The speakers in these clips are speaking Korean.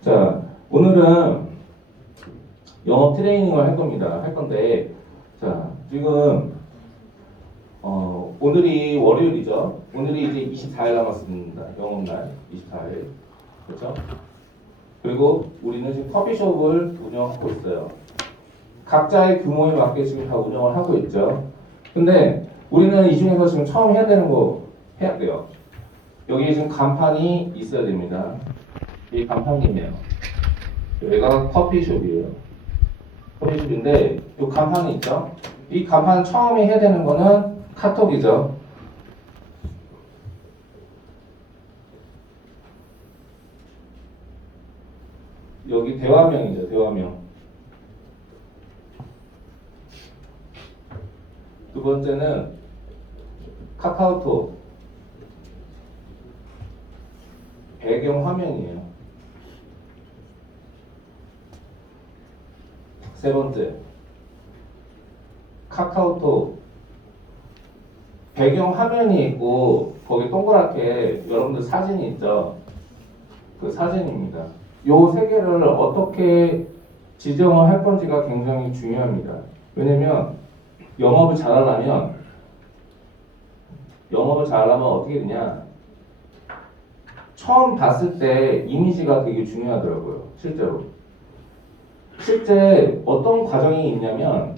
자, 오늘은 영업 트레이닝을 할 겁니다. 할 건데, 자, 지금 오늘이 월요일이죠. 오늘이 이제 24일 남았습니다. 영업날 24일. 그렇죠? 그리고 우리는 지금 커피숍을 운영하고 있어요. 각자의 규모에 맞게 지금 다 운영을 하고 있죠. 근데 우리는 이 중에서 지금 처음 해야 되는 거 해야 돼요. 여기 지금 간판이 있어야 됩니다. 이 간판이 있네요. 여기가 커피숍이에요. 커피숍인데 이 간판이 있죠. 이 간판 처음에 해야 되는 거는 카톡이죠. 여기 대화명이죠. 대화명. 두 번째는 카카오톡 배경 화면이에요. 세 번째, 카카오톡 배경 화면이 있고 거기 동그랗게 여러분들 사진이 있죠. 그 사진입니다. 요 세 개를 어떻게 지정을 할 건지가 굉장히 중요합니다. 왜냐면 영업을 잘하려면 어떻게 되냐? 처음 봤을 때 이미지가 되게 중요하더라고요. 실제로. 실제 어떤 과정이 있냐면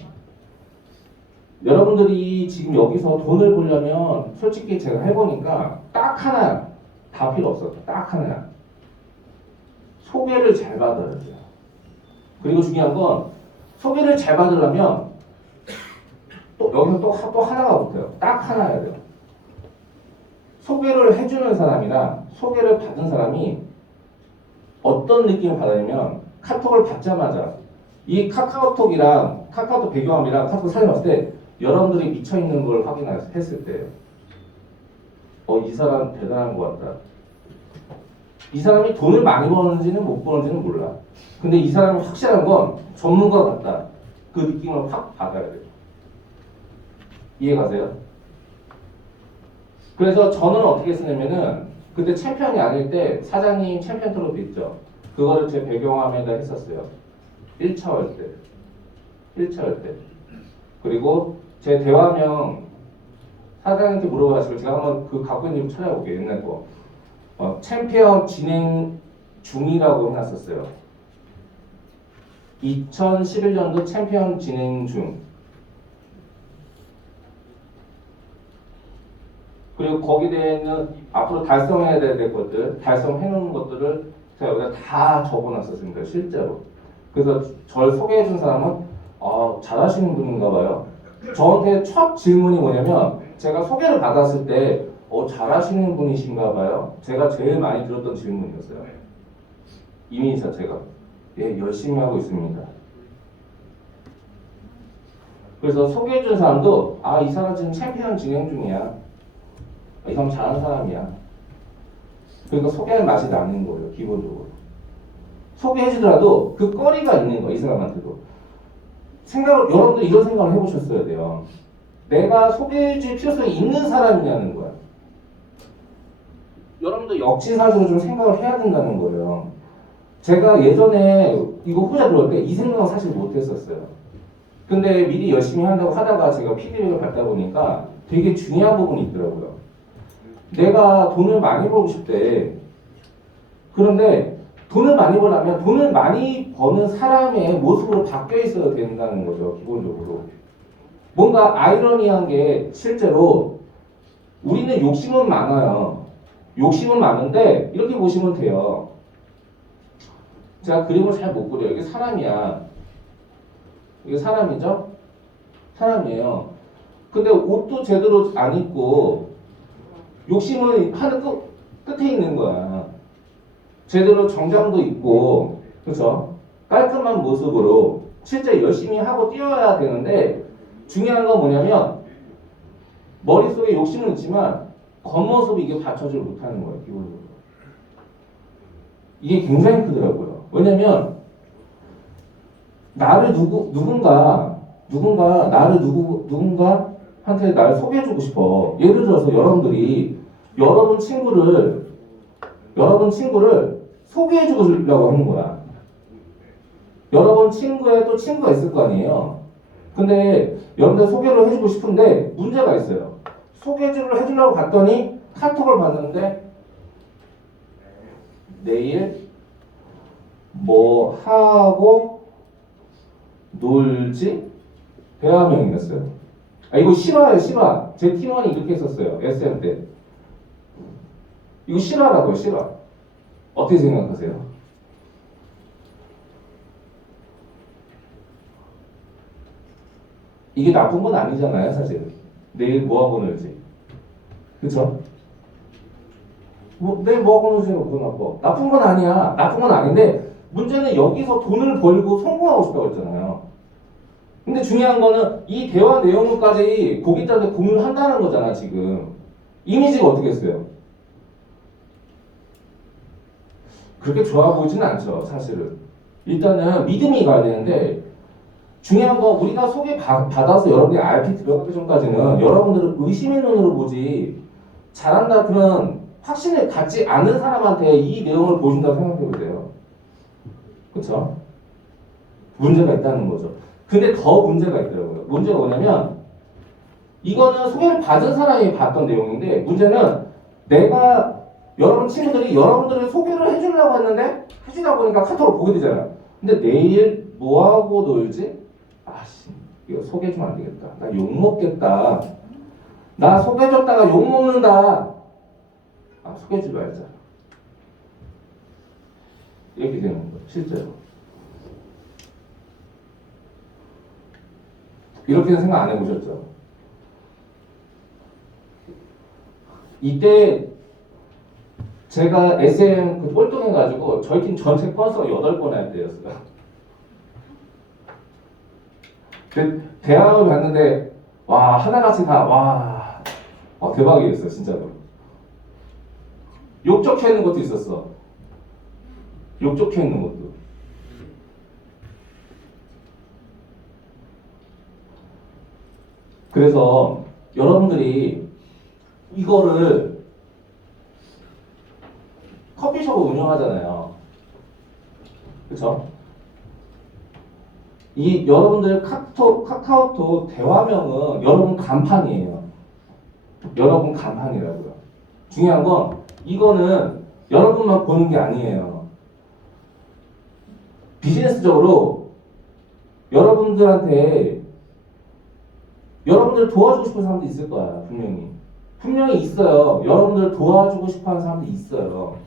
여러분들이 지금 여기서 돈을 벌려면 솔직히 제가 해보니까 딱 하나 다 필요 없어요. 딱 하나야. 소개를 잘 받아야 돼요. 그리고 중요한 건 소개를 잘 받으려면 또 여기서 또 하나가 붙어요. 딱 하나야 돼요. 소개를 해주는 사람이랑 소개를 받은 사람이 어떤 느낌을 받았냐면 카톡을 받자마자 이 카카오톡이랑 카카오톡 배경화면이랑 카톡 사진 봤을 때 여러분들이 미쳐있는 걸 확인했을 때 이 사람 대단한 것 같다. 이 사람이 돈을 많이 버는지는 못 버는지는 몰라. 근데 이 사람이 확실한 건 전문가 같다. 그 느낌을 확 받아야 돼요. 이해가세요? 그래서 저는 어떻게 쓰냐면은 그때 챔피언이 아닐 때 사장님 챔피언 트로피 있죠. 그거를 제 배경화면에다 했었어요. 1차 할 때. 1차 할 때. 그리고 제 대화명 사장님한테 물어봐가지고 제가 한번 그 갖고 있는 좀 찾아볼게요. 옛날 거. 챔피언 진행 중이라고 해놨었어요. 2011년도 챔피언 진행 중. 그리고 거기에 대해는 앞으로 달성해야 될 것들, 달성해놓은 것들을 제가 여기다 다 적어놨었습니다. 실제로. 그래서 저를 소개해준 사람은 잘하시는 분인가 봐요. 저한테 첫 질문이 뭐냐면 제가 소개를 받았을 때 잘하시는 분이신가 봐요. 제가 제일 많이 들었던 질문이었어요. 이미지 자체가. 예, 열심히 하고 있습니다. 그래서 소개해준 사람도 이 사람 지금 챔피언 진행 중이야. 이 사람 잘하는 사람이야. 그러니까 소개할 맛이 나는 거예요. 기본적으로. 소개해주더라도 그 거리가 있는 거예요. 이 사람한테도. 여러분들 이런 생각을 해보셨어야 돼요. 내가 소개해줄 필요성이 있는 사람이냐는 거야. 여러분도 역지사지로 좀 생각을 해야 된다는 거예요. 제가 예전에 이거 후자 들어올 때 이 생각은 사실 못했었어요. 근데 미리 열심히 한다고 하다가 제가 피드백을 받다 보니까 되게 중요한 부분이 있더라고요. 내가 돈을 많이 벌고 싶대. 그런데 돈을 많이 벌려면 돈을 많이 버는 사람의 모습으로 바뀌어 있어야 된다는 거죠. 기본적으로. 뭔가 아이러니한 게 실제로 우리는 욕심은 많아요. 욕심은 많은데 이렇게 보시면 돼요. 제가 그림을 잘 못 그려요. 이게 사람이야. 이게 사람이죠? 사람이에요. 근데 옷도 제대로 안 입고 욕심은 하늘 끝에 있는 거야. 제대로 정장도 입고, 그렇죠? 깔끔한 모습으로 실제 열심히 하고 뛰어야 되는데 중요한 건 뭐냐면 머릿속에 욕심은 있지만 겉모습이 이게 받쳐주지 못하는 거예요. 기본적으로. 이게 굉장히 크더라고요. 왜냐면 나를 누군가한테 나를 소개해주고 싶어. 예를 들어서 여러분 친구를 소개해주고 주려고 하는 거야. 여러분 친구에 또 친구가 있을 거 아니에요. 근데 여러분들 소개를 해주고 싶은데 문제가 있어요. 소개를 해주려고 갔더니 카톡을 봤는데 내일 뭐 하고 놀지? 대화명이었어요. 아 이거 실화예요, 실화. 제 팀원이 이렇게 했었어요. SM 때. 이거 실화라고요, 실화. 어떻게 생각하세요? 이게 나쁜 건 아니잖아요, 사실. 내일 뭐 하고 놀지? 그쵸? 내일 뭐 하고 놀지? 그거 나쁜 건 아니야. 나쁜 건 아닌데 문제는 여기서 돈을 벌고 성공하고 싶다고 했잖아요. 근데 중요한 거는 이 대화 내용까지 고객들한테 공유를 한다는 거잖아, 지금. 이미지가 어떻게 했어요? 그렇게 좋아 보이지는 않죠, 사실은. 일단은 믿음이 가야 되는데 중요한 건 우리가 받아서 여러분이 RP 들어가기 전까지는 여러분들은 의심의 눈으로 보지 잘한다 그런 확신을 갖지 않은 사람한테 이 내용을 보여준다고 생각해 보세요. 그렇죠? 문제가 있다는 거죠. 근데 더 문제가 있더라고요. 문제가 뭐냐면 이거는 소개를 받은 사람이 봤던 내용인데 문제는 내가 여러분 친구들이 여러분들을 소개를 해주려고 했는데 해주다 보니까 카톡을 보게 되잖아요. 근데 내일 뭐하고 놀지? 아씨 이거 소개해주면 안 되겠다. 나 욕먹겠다. 나 소개해줬다가 욕먹는다. 아 소개해주지 말자. 이렇게 되는 거예요. 실제로. 이렇게는 생각 안 해보셨죠? 이때 제가 SM 그 꼴등해가지고 저희 팀 전체 건수가 8번 할 때였어요. 대학을 갔는데 와 하나같이 다 대박이었어요 진짜로. 욕 적혀 있는 것도 있었어. 욕 적혀 있는 것도. 그래서 여러분들이 이거를 커피숍을 운영하잖아요. 그렇죠? 이 여러분들 카카오톡 대화명은 여러분 간판이에요. 여러분 간판이라고요. 중요한 건 이거는 여러분만 보는 게 아니에요. 비즈니스적으로 여러분들한테 여러분들 도와주고 싶은 사람도 있을 거야. 분명히 있어요. 여러분들 도와주고 싶어하는 사람도 있어요.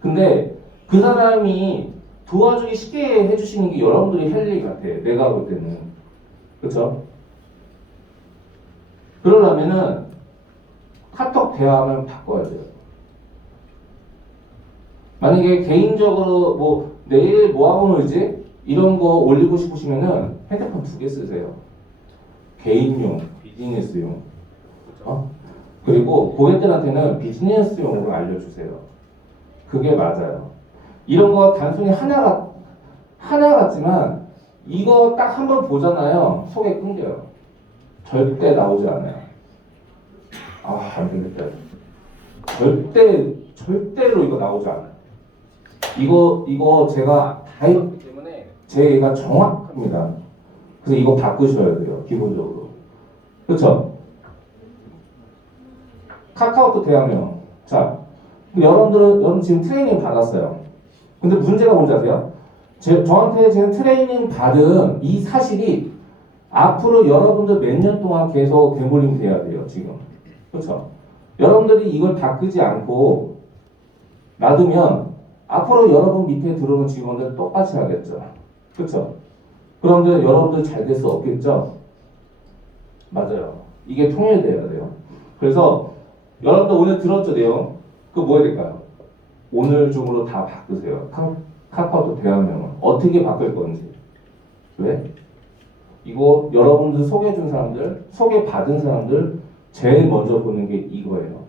근데 그 사람이 도와주기 쉽게 해주시는 게 여러분들이 할 일 같아. 내가 볼 때는. 그렇죠? 그러려면은 카톡 대화만 바꿔야 돼요. 만약에 개인적으로 뭐 내일 뭐 하고 놀지? 이런 거 올리고 싶으시면은 핸드폰 2개 쓰세요. 개인용, 비즈니스용. 그렇죠? 그리고 고객들한테는 비즈니스용으로 알려주세요. 그게 맞아요. 이런 거 단순히 하나 같지만 이거 딱 한번 보잖아요. 속에 끊겨요. 절대 나오지 않아요. 안 되겠다. 절대로 이거 나오지 않아요. 이거 제가 다 해봤기 때문에 제가 정확합니다. 그래서 이거 바꾸셔야 돼요. 기본적으로. 그렇죠? 카카오톡 대화명. 자, 여러분 지금 트레이닝 받았어요. 근데 문제가 뭔지 아세요? 저한테 지금 트레이닝 받은 이 사실이 앞으로 여러분들 몇 년 동안 계속 대몰링 돼야 돼요. 지금. 그렇죠? 여러분들이 이걸 바꾸지 않고 놔두면 앞으로 여러분 밑에 들어오는 직원들 똑같이 하겠죠. 그렇죠? 그런데 여러분들 잘 될 수 없겠죠? 맞아요. 이게 통일돼야 돼요. 그래서 여러분들 오늘 들었죠, 내용? 그거 뭐 해야 될까요? 오늘 중으로 다 바꾸세요. 카카오톡 대화명은 어떻게 바꿀 건지. 왜? 이거 여러분들 소개해준 사람들, 소개받은 사람들 제일 먼저 보는 게 이거예요.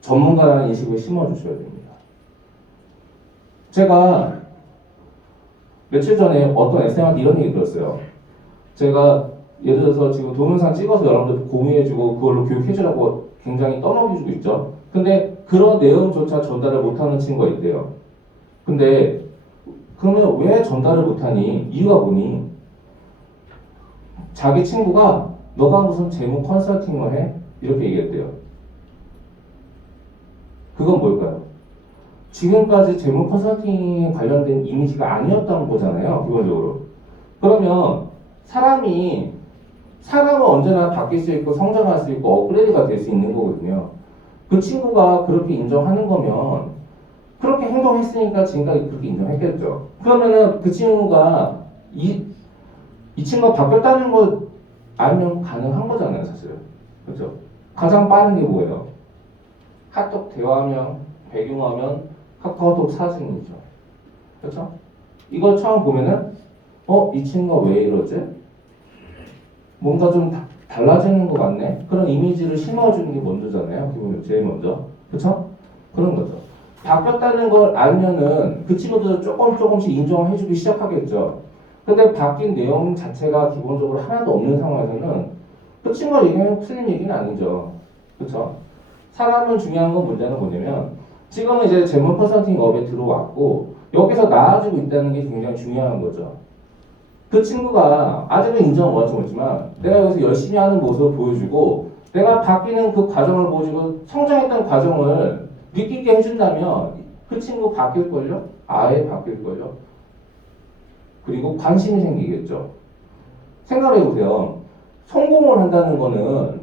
전문가라는 인식을 심어주셔야 됩니다. 제가 며칠 전에 어떤 SM한테 이런 얘기 들었어요. 제가 예를 들어서 지금 동영상 찍어서 여러분들 공유해주고 그걸로 교육해주라고 굉장히 떠먹여주고 있죠. 근데 그런 내용조차 전달을 못하는 친구가 있대요. 근데 그러면 왜 전달을 못하니? 이유가 뭐니? 자기 친구가 너가 무슨 재무 컨설팅을 해? 이렇게 얘기했대요. 그건 뭘까요? 지금까지 재무 컨설팅에 관련된 이미지가 아니었다는 거잖아요, 기본적으로. 그러면 사람은 언제나 바뀔 수 있고 성장할 수 있고 업그레이드가 될 수 있는 거거든요. 그 친구가 그렇게 인정하는 거면 그렇게 행동했으니까 지금까지 그렇게 인정했겠죠. 그러면은 그 친구가 이 친구가 바뀌었다는 거 알면 가능한 거잖아요, 사실은. 그렇죠? 가장 빠른 게 뭐예요? 카톡 대화면, 배경화면, 카카오톡 사진이죠. 그렇죠? 이걸 처음 보면은 이 친구가 왜 이러지? 뭔가 좀 달라지는 것 같네? 그런 이미지를 심어주는 게 먼저잖아요. 기본적으로 제일 먼저. 그쵸? 그런 거죠. 바뀌었다는 걸 알면은 그 친구들은 조금씩 인정해주기 시작하겠죠. 근데 바뀐 내용 자체가 기본적으로 하나도 없는 상황에서는 그 친구가 얘기하면 틀린 얘기는 아니죠. 그쵸? 사람은 중요한 건 문제는 뭐냐면 지금은 이제 재무 컨설팅 업에 들어왔고 여기서 나아지고 있다는 게 굉장히 중요한 거죠. 그 친구가 아직은 인정을 못하지만 내가 여기서 열심히 하는 모습을 보여주고 내가 바뀌는 그 과정을 보여주고 성장했던 과정을 느끼게 해준다면 그 친구 바뀔걸요? 아예 바뀔걸요? 그리고 관심이 생기겠죠. 생각을 해보세요. 성공을 한다는 거는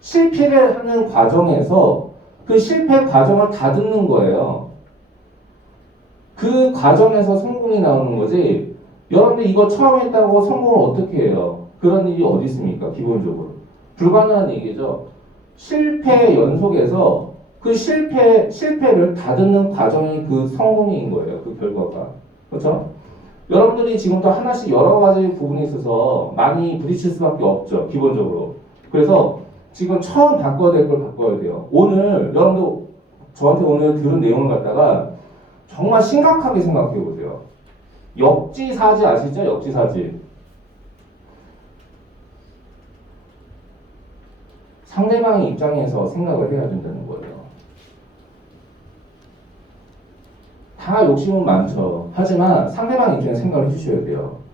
실패를 하는 과정에서 그 실패 과정을 다듬는 거예요. 그 과정에서 성공이 나오는 거지. 여러분들 이거 처음 했다고 성공을 어떻게 해요? 그런 일이 어디 있습니까? 기본적으로. 불가능한 얘기죠. 실패 연속에서 그 실패를 다듬는 과정이 그 성공인 거예요. 그 결과가. 그렇죠? 여러분들이 지금도 하나씩 여러 가지 부분에 있어서 많이 부딪힐 수밖에 없죠. 기본적으로. 그래서 지금 처음 바꿔야 될 걸 바꿔야 돼요. 오늘 여러분들 저한테 오늘 들은 내용을 갖다가 정말 심각하게 생각해 보세요. 역지사지 아시죠? 역지사지. 상대방의 입장에서 생각을 해야 된다는 거예요. 다 욕심은 많죠. 하지만 상대방 입장에서 생각을 해주셔야 돼요.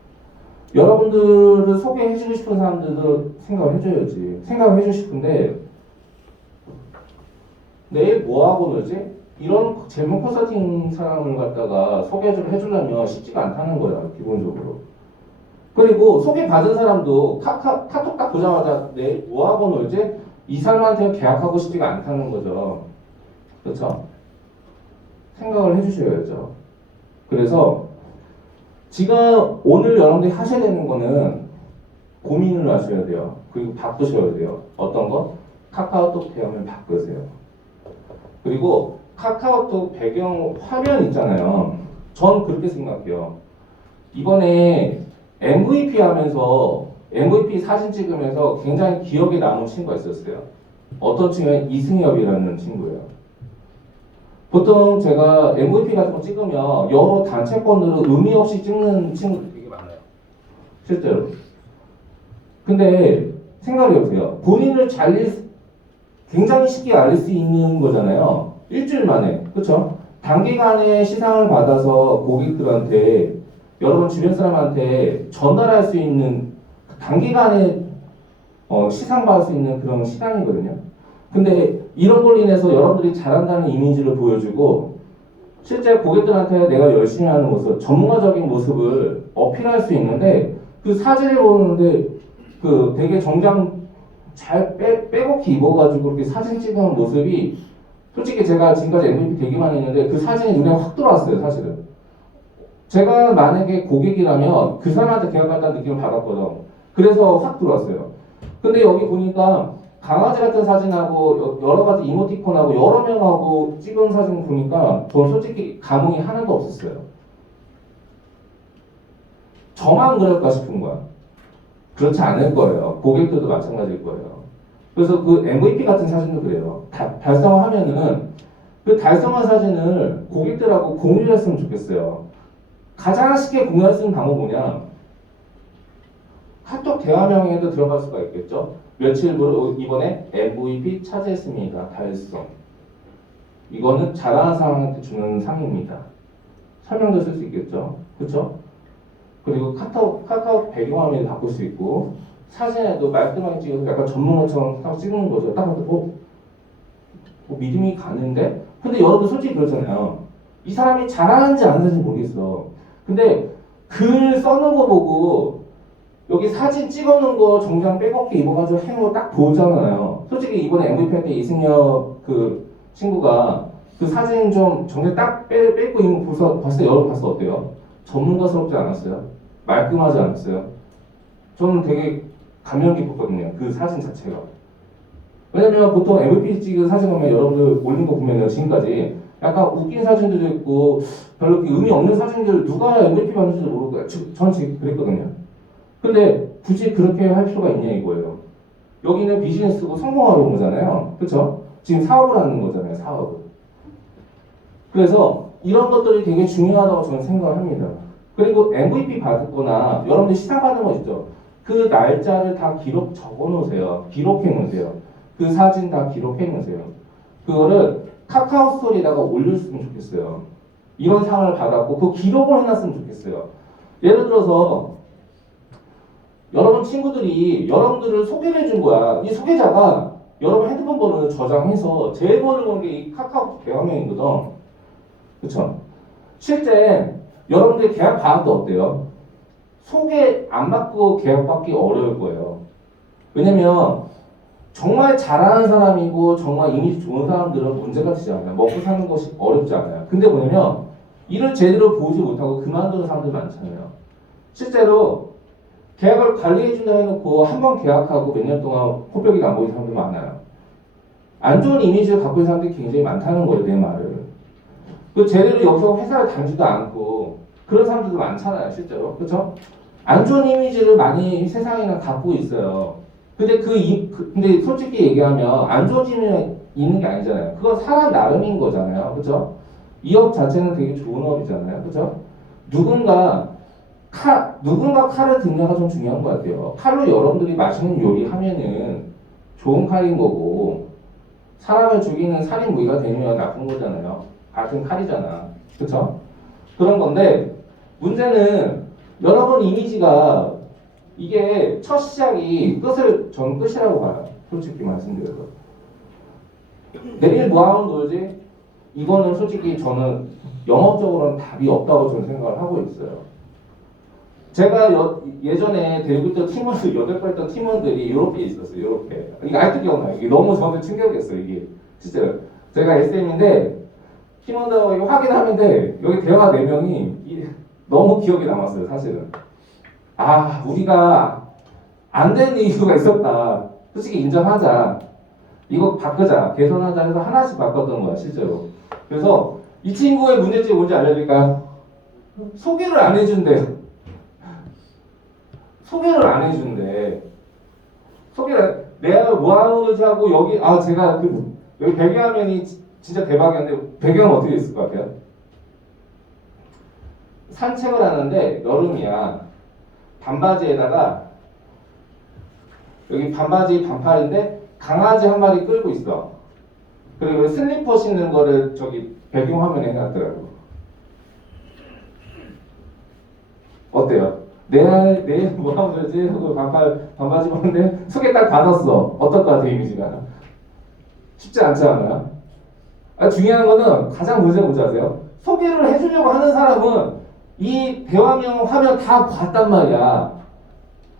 여러분들을 소개해주고 싶은 사람들도 생각을 해줘야지. 생각을 해주고 싶은데 내일 뭐하고 놀지? 이런 재무 컨설팅 사람을 갖다가 소개를 해주려면 쉽지가 않다는 거야, 기본적으로. 그리고 소개받은 사람도 카톡 딱 보자마자 내일 뭐하고 놀지? 이 사람한테 계약하고 싶지가 않다는 거죠. 그렇죠? 생각을 해주셔야죠. 그래서 지금 오늘 여러분들이 하셔야 되는 거는 고민을 하셔야 돼요. 그리고 바꾸셔야 돼요. 어떤 거? 카카오톡 대화면 바꾸세요. 그리고 카카오톡 배경 화면 있잖아요. 전 그렇게 생각해요. 이번에 MVP 하면서 MVP 사진 찍으면서 굉장히 기억에 남은 친구가 있었어요. 어떤 친구는 이승엽이라는 친구예요. 보통 제가 MVP 같은 거 찍으면 여러 단체권으로 의미 없이 찍는 친구들 되게 많아요. 실제로. 근데 생각해 보세요. 본인을 굉장히 쉽게 알릴 수 있는 거잖아요. 일주일 만에. 그렇죠? 단기간에 시상을 받아서 고객들한테 여러분 주변 사람한테 전달할 수 있는 단기간에 시상받을 수 있는 그런 시간이거든요. 근데 이런 걸로 인해서 여러분들이 잘한다는 이미지를 보여주고 실제 고객들한테 내가 열심히 하는 모습, 전문가적인 모습을 어필할 수 있는데 그 사진을 보는데 그 되게 정장 잘 빼곡히 입어가지고 이렇게 사진 찍은 모습이 솔직히 제가 지금까지 MVP 되게 많이 했는데 그 사진이 눈에 확 들어왔어요, 사실은. 제가 만약에 고객이라면 그 사람한테 계약한다는 느낌을 받았거든. 그래서 확 들어왔어요. 근데 여기 보니까 강아지 같은 사진하고 여러 가지 이모티콘하고 여러 명하고 찍은 사진 보니까 저는 솔직히 감흥이 하나도 없었어요. 저만 그럴까 싶은 거야. 그렇지 않을 거예요. 고객들도 마찬가지일 거예요. 그래서 그 MVP 같은 사진도 그래요. 달성하면은 그 달성한 사진을 고객들하고 공유를 했으면 좋겠어요. 가장 쉽게 공유할 수 있는 방법은 뭐냐? 카톡 대화명에도 들어갈 수가 있겠죠. 며칠 후 이번에 MVP 차지했습니다. 달성. 이거는 잘하는 사람한테 주는 상입니다. 설명도 쓸 수 있겠죠. 그렇죠? 그리고 카카오 배경화면을 바꿀 수 있고 사진에도 말끔하게 찍어서 약간 전문가처럼 딱 찍는 거죠. 딱 봐도 믿음이 가는데? 근데 여러분 솔직히 그렇잖아요. 이 사람이 잘하는지 안 하는지 모르겠어. 근데 글 써는 거 보고 여기 사진 찍어놓은 거 정장 빼곡히 입어가지고 해놓은 거 딱 보잖아요. 솔직히 이번에 MVP 할 때 이승엽 그 친구가 그 사진 좀 정장 딱 빼고 입은 거 봤을 때 여러분 봤을 때 어때요? 전문가스럽지 않았어요? 말끔하지 않았어요? 저는 되게 감명 깊었거든요. 그 사진 자체가. 왜냐면 보통 MVP 찍은 사진 보면 여러분들 올린 거 보면은 지금까지 약간 웃긴 사진들도 있고 별로 의미 없는 사진들 누가 MVP 받는지도 모르고 전 지금 그랬거든요. 근데 굳이 그렇게 할 필요가 있냐 이거예요. 여기는 비즈니스고 성공하러 온 거잖아요. 그렇죠? 지금 사업을 하는 거잖아요. 사업을. 그래서 이런 것들이 되게 중요하다고 저는 생각을 합니다. 그리고 MVP 받거나 여러분들 시상 받은 거 있죠? 그 날짜를 다 적어 놓으세요. 기록해 놓으세요. 그 사진 다 기록해 놓으세요. 그거를 카카오 스토리에다가 올렸으면 좋겠어요. 이런 상을 받았고 그 기록을 해놨으면 좋겠어요. 예를 들어서 여러분 친구들이 여러분들을 소개를 해준 거야. 이 소개자가 여러분 핸드폰 번호를 저장해서 제 번호를 본 게 이 카카오 대화명이거든. 그쵸? 실제 여러분들 계약 받을 때 어때요? 소개 안 받고 계약 받기 어려울 거예요. 왜냐면 정말 잘하는 사람이고 정말 이미지 좋은 사람들은 문제가 되지 않아요. 먹고 사는 것이 어렵지 않아요. 근데 뭐냐면 일을 제대로 보지 못하고 그만두는 사람들 많잖아요. 실제로 계약을 관리해준다 해놓고 한 번 계약하고 몇 년 동안 코뼈기도 안 보이는 사람들 많아요. 안 좋은 이미지를 갖고 있는 사람들이 굉장히 많다는 거예요, 내 말을. 그 제대로 여기서 회사를 다니지도 않고 그런 사람들도 많잖아요, 실제로. 그렇죠? 안 좋은 이미지를 많이 세상에는 갖고 있어요. 근데 근데 솔직히 얘기하면 안 좋은 이미지가 있는 게 아니잖아요. 그건 사람 나름인 거잖아요. 그렇죠? 이 업 자체는 되게 좋은 업이잖아요. 그렇죠? 누군가 칼을 듣냐가 좀 중요한 것 같아요. 칼로 여러분들이 맛있는 요리 하면은 좋은 칼인 거고 사람을 죽이는 살인 무기가 되면 나쁜 거잖아요. 같은 칼이잖아. 그렇죠? 그런 건데 문제는 여러분 이미지가 이게 첫 시작이 저는 끝이라고 봐요. 솔직히 말씀드려서. 내일 뭐 하면 놀지? 이거는 솔직히 저는 영업적으로는 답이 없다고 저는 생각을 하고 있어요. 제가 예전에 데리고 있던 팀원들, 8번 했던 팀원들이 이렇게 있었어요. 이렇게. 이게 아직도 기억나요. 이게 너무 저한테 충격이었어요. 이게. 진짜. 제가 SM인데, 팀원들하고 확인하는데, 여기 대화 4명이 너무 기억에 남았어요. 사실은. 아, 우리가 안 되는 이유가 있었다. 솔직히 인정하자. 이거 바꾸자. 개선하자 해서 하나씩 바꿨던 거야, 실제로. 그래서 이 친구의 문제점이 뭔지 알려드릴까요? 소개를 안 해준대요. 소개를 안 해준대. 내가 뭐 하는 거지 하고 제가 여기 배경화면이 진짜 대박이었는데 배경은 어떻게 있을 것 같아요? 산책을 하는데 여름이야. 반바지에다가 여기 반바지 반팔인데 강아지 한 마리 끌고 있어. 그리고 슬리퍼 신는 거를 저기 배경화면에 해놨더라고. 어때요? 내일 뭐 하면 되지? 하고 반바지 보는데 소개 딱 받았어. 어떨 것 같아, 이미지가? 쉽지 않지 않아요? 중요한 거는 가장 문제가 뭔지 아세요? 소개를 해주려고 하는 사람은 이 대화명 화면 다 봤단 말이야.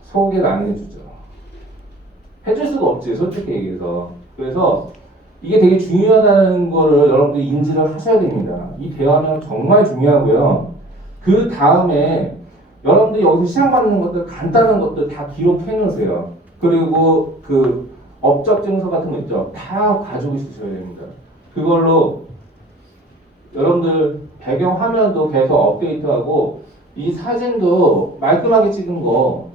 소개를 안 해주죠. 해줄 수가 없지, 솔직히 얘기해서. 그래서 이게 되게 중요하다는 거를 여러분들이 인지를 하셔야 됩니다. 이 대화명 정말 중요하고요. 그 다음에 여러분들이 여기서 시향받는 것들, 간단한 것들 다 기록해 놓으세요. 그리고 그 업적 증서 같은 거 있죠. 다 가지고 있으셔야 됩니다. 그걸로 여러분들 배경 화면도 계속 업데이트하고 이 사진도 말끔하게 찍은 거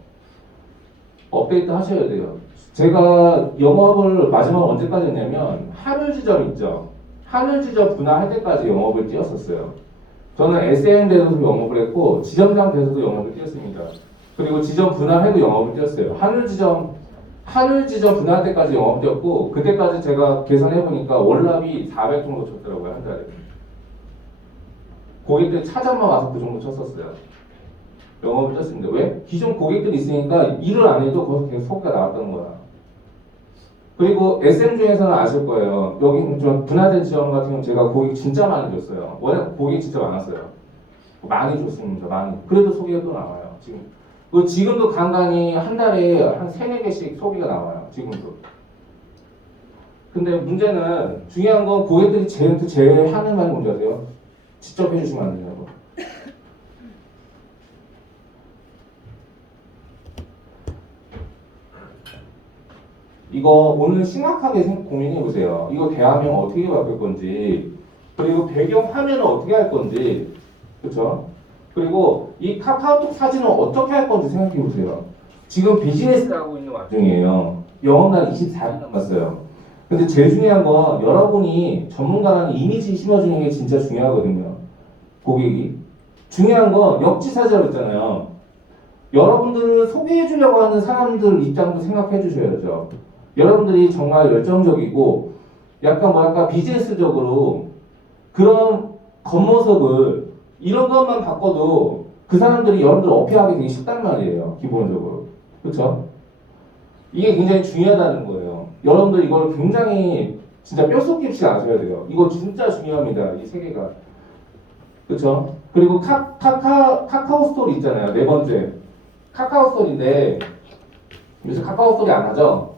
업데이트 하셔야 돼요. 제가 영업을 마지막 언제까지 했냐면 하늘지점 있죠. 하늘지점 분할할 때까지 영업을 뛰었었어요. 저는 SM대에서도 영업을 했고 지점장 돼서도 영업을 뛰었습니다. 그리고 지점 분할해도 영업을 뛰었어요. 하늘지점 분할 때까지 영업 뛰었고 그때까지 제가 계산해 보니까 월납이 400 정도 줬더라고요, 한 달에. 고객들 찾아만 와서 그 정도 쳤었어요. 영업을 떴습니다. 왜? 기존 고객들이 있으니까 일을 안 해도 거기서 계속 소비가 나왔던 거야. 그리고 SM 중에서는 아실 거예요. 여기 좀 분할된 지원 같은 경우 제가 고객 진짜 많이 줬어요. 워낙 고객이 진짜 많았어요. 많이 줬습니다. 많이. 그래도 소비가 또 나와요. 지금. 지금도 간간히 한 달에 한 3-4개씩 소비가 나와요. 지금도. 근데 문제는 중요한 건 고객들이 제일 하는 말이 뭔지 아세요? 직접 해주시면 안 되냐고. 이거 오늘 심각하게 고민해 보세요. 이거 대화면 어떻게 바꿀 건지, 그리고 배경 화면을 어떻게 할 건지, 그렇죠? 그리고 이 카카오톡 사진을 어떻게 할 건지 생각해 보세요. 지금 비즈니스를 하고 있는 와중이에요. 영업날 24일 남았어요. 근데 제일 중요한 건 여러분이 전문가라는 이미지 심어주는 게 진짜 중요하거든요. 고객이. 중요한 건 역지사지라고 했잖아요. 여러분들을 소개해 주려고 하는 사람들 입장도 생각해 주셔야죠. 여러분들이 정말 열정적이고 약간 뭐랄까 비즈니스적으로 그런 겉모습을 이런 것만 바꿔도 그 사람들이 여러분들 어필하기 되게 쉽단 말이에요. 기본적으로. 그렇죠? 이게 굉장히 중요하다는 거예요. 여러분들 이걸 굉장히 진짜 뼛속 깊이 아셔야 돼요. 이거 진짜 중요합니다. 이 세 개가. 그렇죠? 그리고 카카오 스토리 있잖아요. 네 번째. 카카오 스토리인데 요새 카카오 스토리 안 하죠?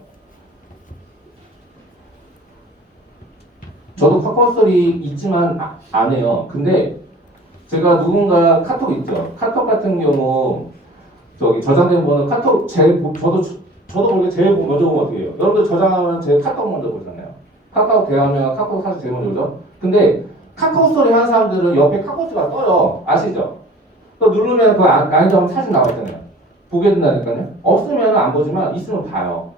저도 카카오 스토리 있지만 안 해요. 근데 제가 누군가 카톡 있죠. 카톡 같은 경우 저기 저장된 번호 카톡 저도 모르게 제일 먼저 보면 어떻게 해요? 여러분들 저장하면 제 카톡 먼저 보잖아요. 카카오 대화면 카톡 사진 제일 먼저 보죠. 근데 카카오 스토리 하는 사람들은 옆에 카카오 스토리가 떠요. 아시죠? 또 누르면 그 아이디 사진 나와 있잖아요. 보게 된다니까요. 없으면 안 보지만 있으면 봐요.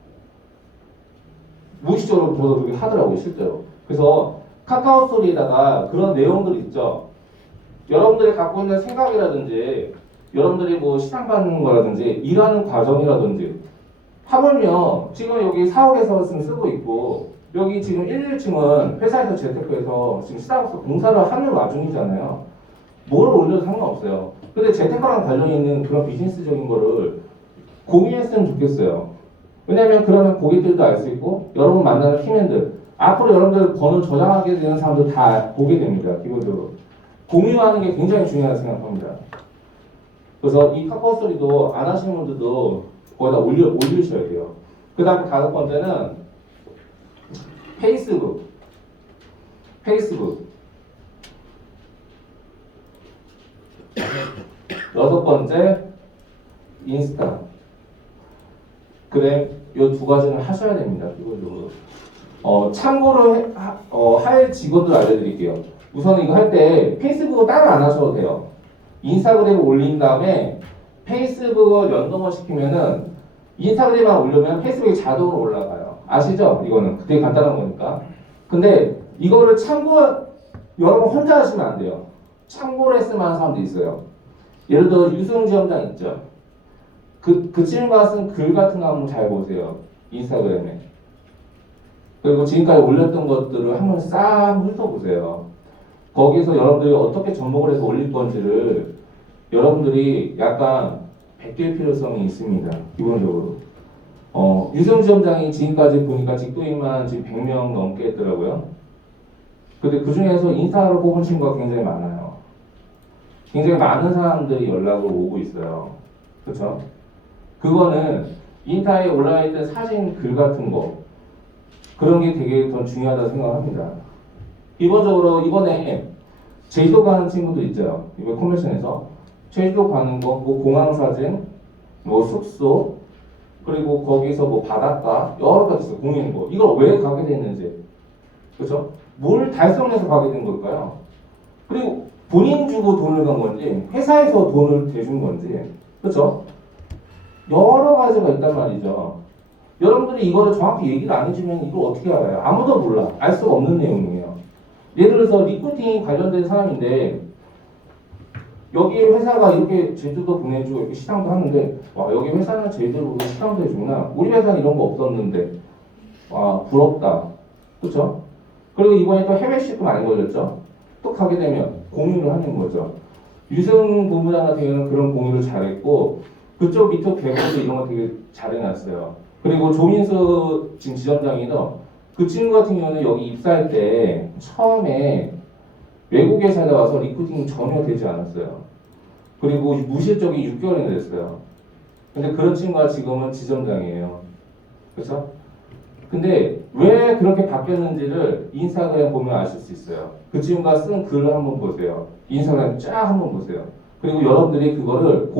무의식적으로 저도 그렇게 하더라고요, 실제로. 그래서 카카오 스토리에다가 그런 내용들 있죠. 여러분들이 갖고 있는 생각이라든지 여러분들이 뭐 시상 받는 거라든지 일하는 과정이라든지 하물며 지금 여기 사옥에서 지금 쓰고 있고 여기 지금 11층은 회사에서 재테크에서 지금 시상에서 공사를 하는 와중이잖아요. 뭘 올려도 상관없어요. 근데 재테크랑 관련이 있는 그런 비즈니스적인 거를 공유했으면 좋겠어요. 왜냐면 그러면 고객들도 알 수 있고 여러분 만나는 팀원들 앞으로 여러분들 번호 저장하게 되는 사람들 다 보게 됩니다. 기본적으로. 공유하는 게 굉장히 중요하다고 생각합니다. 그래서 이 카카오 스토리도 안 하시는 분들도 거기다 올리셔야 돼요. 그 다음에 5번째는 페이스북. 여섯 번째 인스타. 그래, 이 2가지는 하셔야 됩니다. 기본적으로. 참고로 할 직원들 알려드릴게요. 우선 이거 할 때 페이스북을 따로 안 하셔도 돼요. 인스타그램을 올린 다음에 페이스북을 연동을 시키면은 인스타그램만 올리면 페이스북이 자동으로 올라가요. 아시죠? 이거는 되게 간단한 거니까. 근데 이거를 여러분 혼자 하시면 안 돼요. 참고로 했으면 하는 사람도 있어요. 예를 들어 유승지원장 있죠? 그 친구가 쓴 글 같은 거 한번 잘 보세요. 인스타그램에. 그리고 지금까지 올렸던 것들을 한번 싹 훑어보세요. 거기서 여러분들이 어떻게 접목을 해서 올릴 건지를 여러분들이 약간 베낄 필요성이 있습니다. 기본적으로. 유승지원장이 지금까지 보니까 직도인만 지금 100명 넘게 했더라고요. 근데 그 중에서 인스타로 뽑은 친구가 굉장히 많아요. 굉장히 많은 사람들이 연락을 오고 있어요. 그렇죠? 그거는 인스타에 올라와 있던 사진, 글 같은 거 그런 게 되게 더 중요하다고 생각합니다. 기본적으로 이번에 제주도 가는 친구도 있죠. 이번 컨벤션에서 제주도 가는 거, 뭐 공항 사진, 뭐 숙소, 그리고 거기서 뭐 바닷가 여러 가지 있어요. 공연고 이걸 왜 가게 됐는지, 그렇죠? 뭘 달성해서 가게 된 걸까요? 그리고 본인 주고 돈을 간 건지 회사에서 돈을 대준 건지, 그렇죠? 여러 가지가 있단 말이죠. 여러분들이 이거를 정확히 얘기를 안 해주면 이걸 어떻게 알아요? 아무도 몰라. 알 수가 없는 내용이에요. 예를 들어서 리크루팅 관련된 사람인데 여기 회사가 이렇게 제주도 보내주고 이렇게 시상도 하는데 와 여기 회사는 제주도로 시상도 해주구나. 우리 회사는 이런 거 없었는데 와 부럽다. 그렇죠? 그리고 이번에 또 해외 시도 많이 걸렸죠. 또 가게 되면 공유를 하는 거죠. 유승 본부장 같은 경우는 그런 공유를 잘했고 그쪽 밑에 개발도 이런 거 되게 잘해놨어요. 그리고 조민수 지금 지점장이도 그 친구 같은 경우는 여기 입사할 때 처음에 외국 회사에 와서 리크루팅 전혀 되지 않았어요. 그리고 무실적이 6개월이나 됐어요. 근데 그런 친구가 지금은 지점장이에요. 그렇죠? 근데 왜 그렇게 바뀌었는지를 인스타그램 보면 아실 수 있어요. 그 친구가 쓴 글을 한번 보세요. 인스타그램 쫙 한번 보세요. 그리고 여러분들이 그거를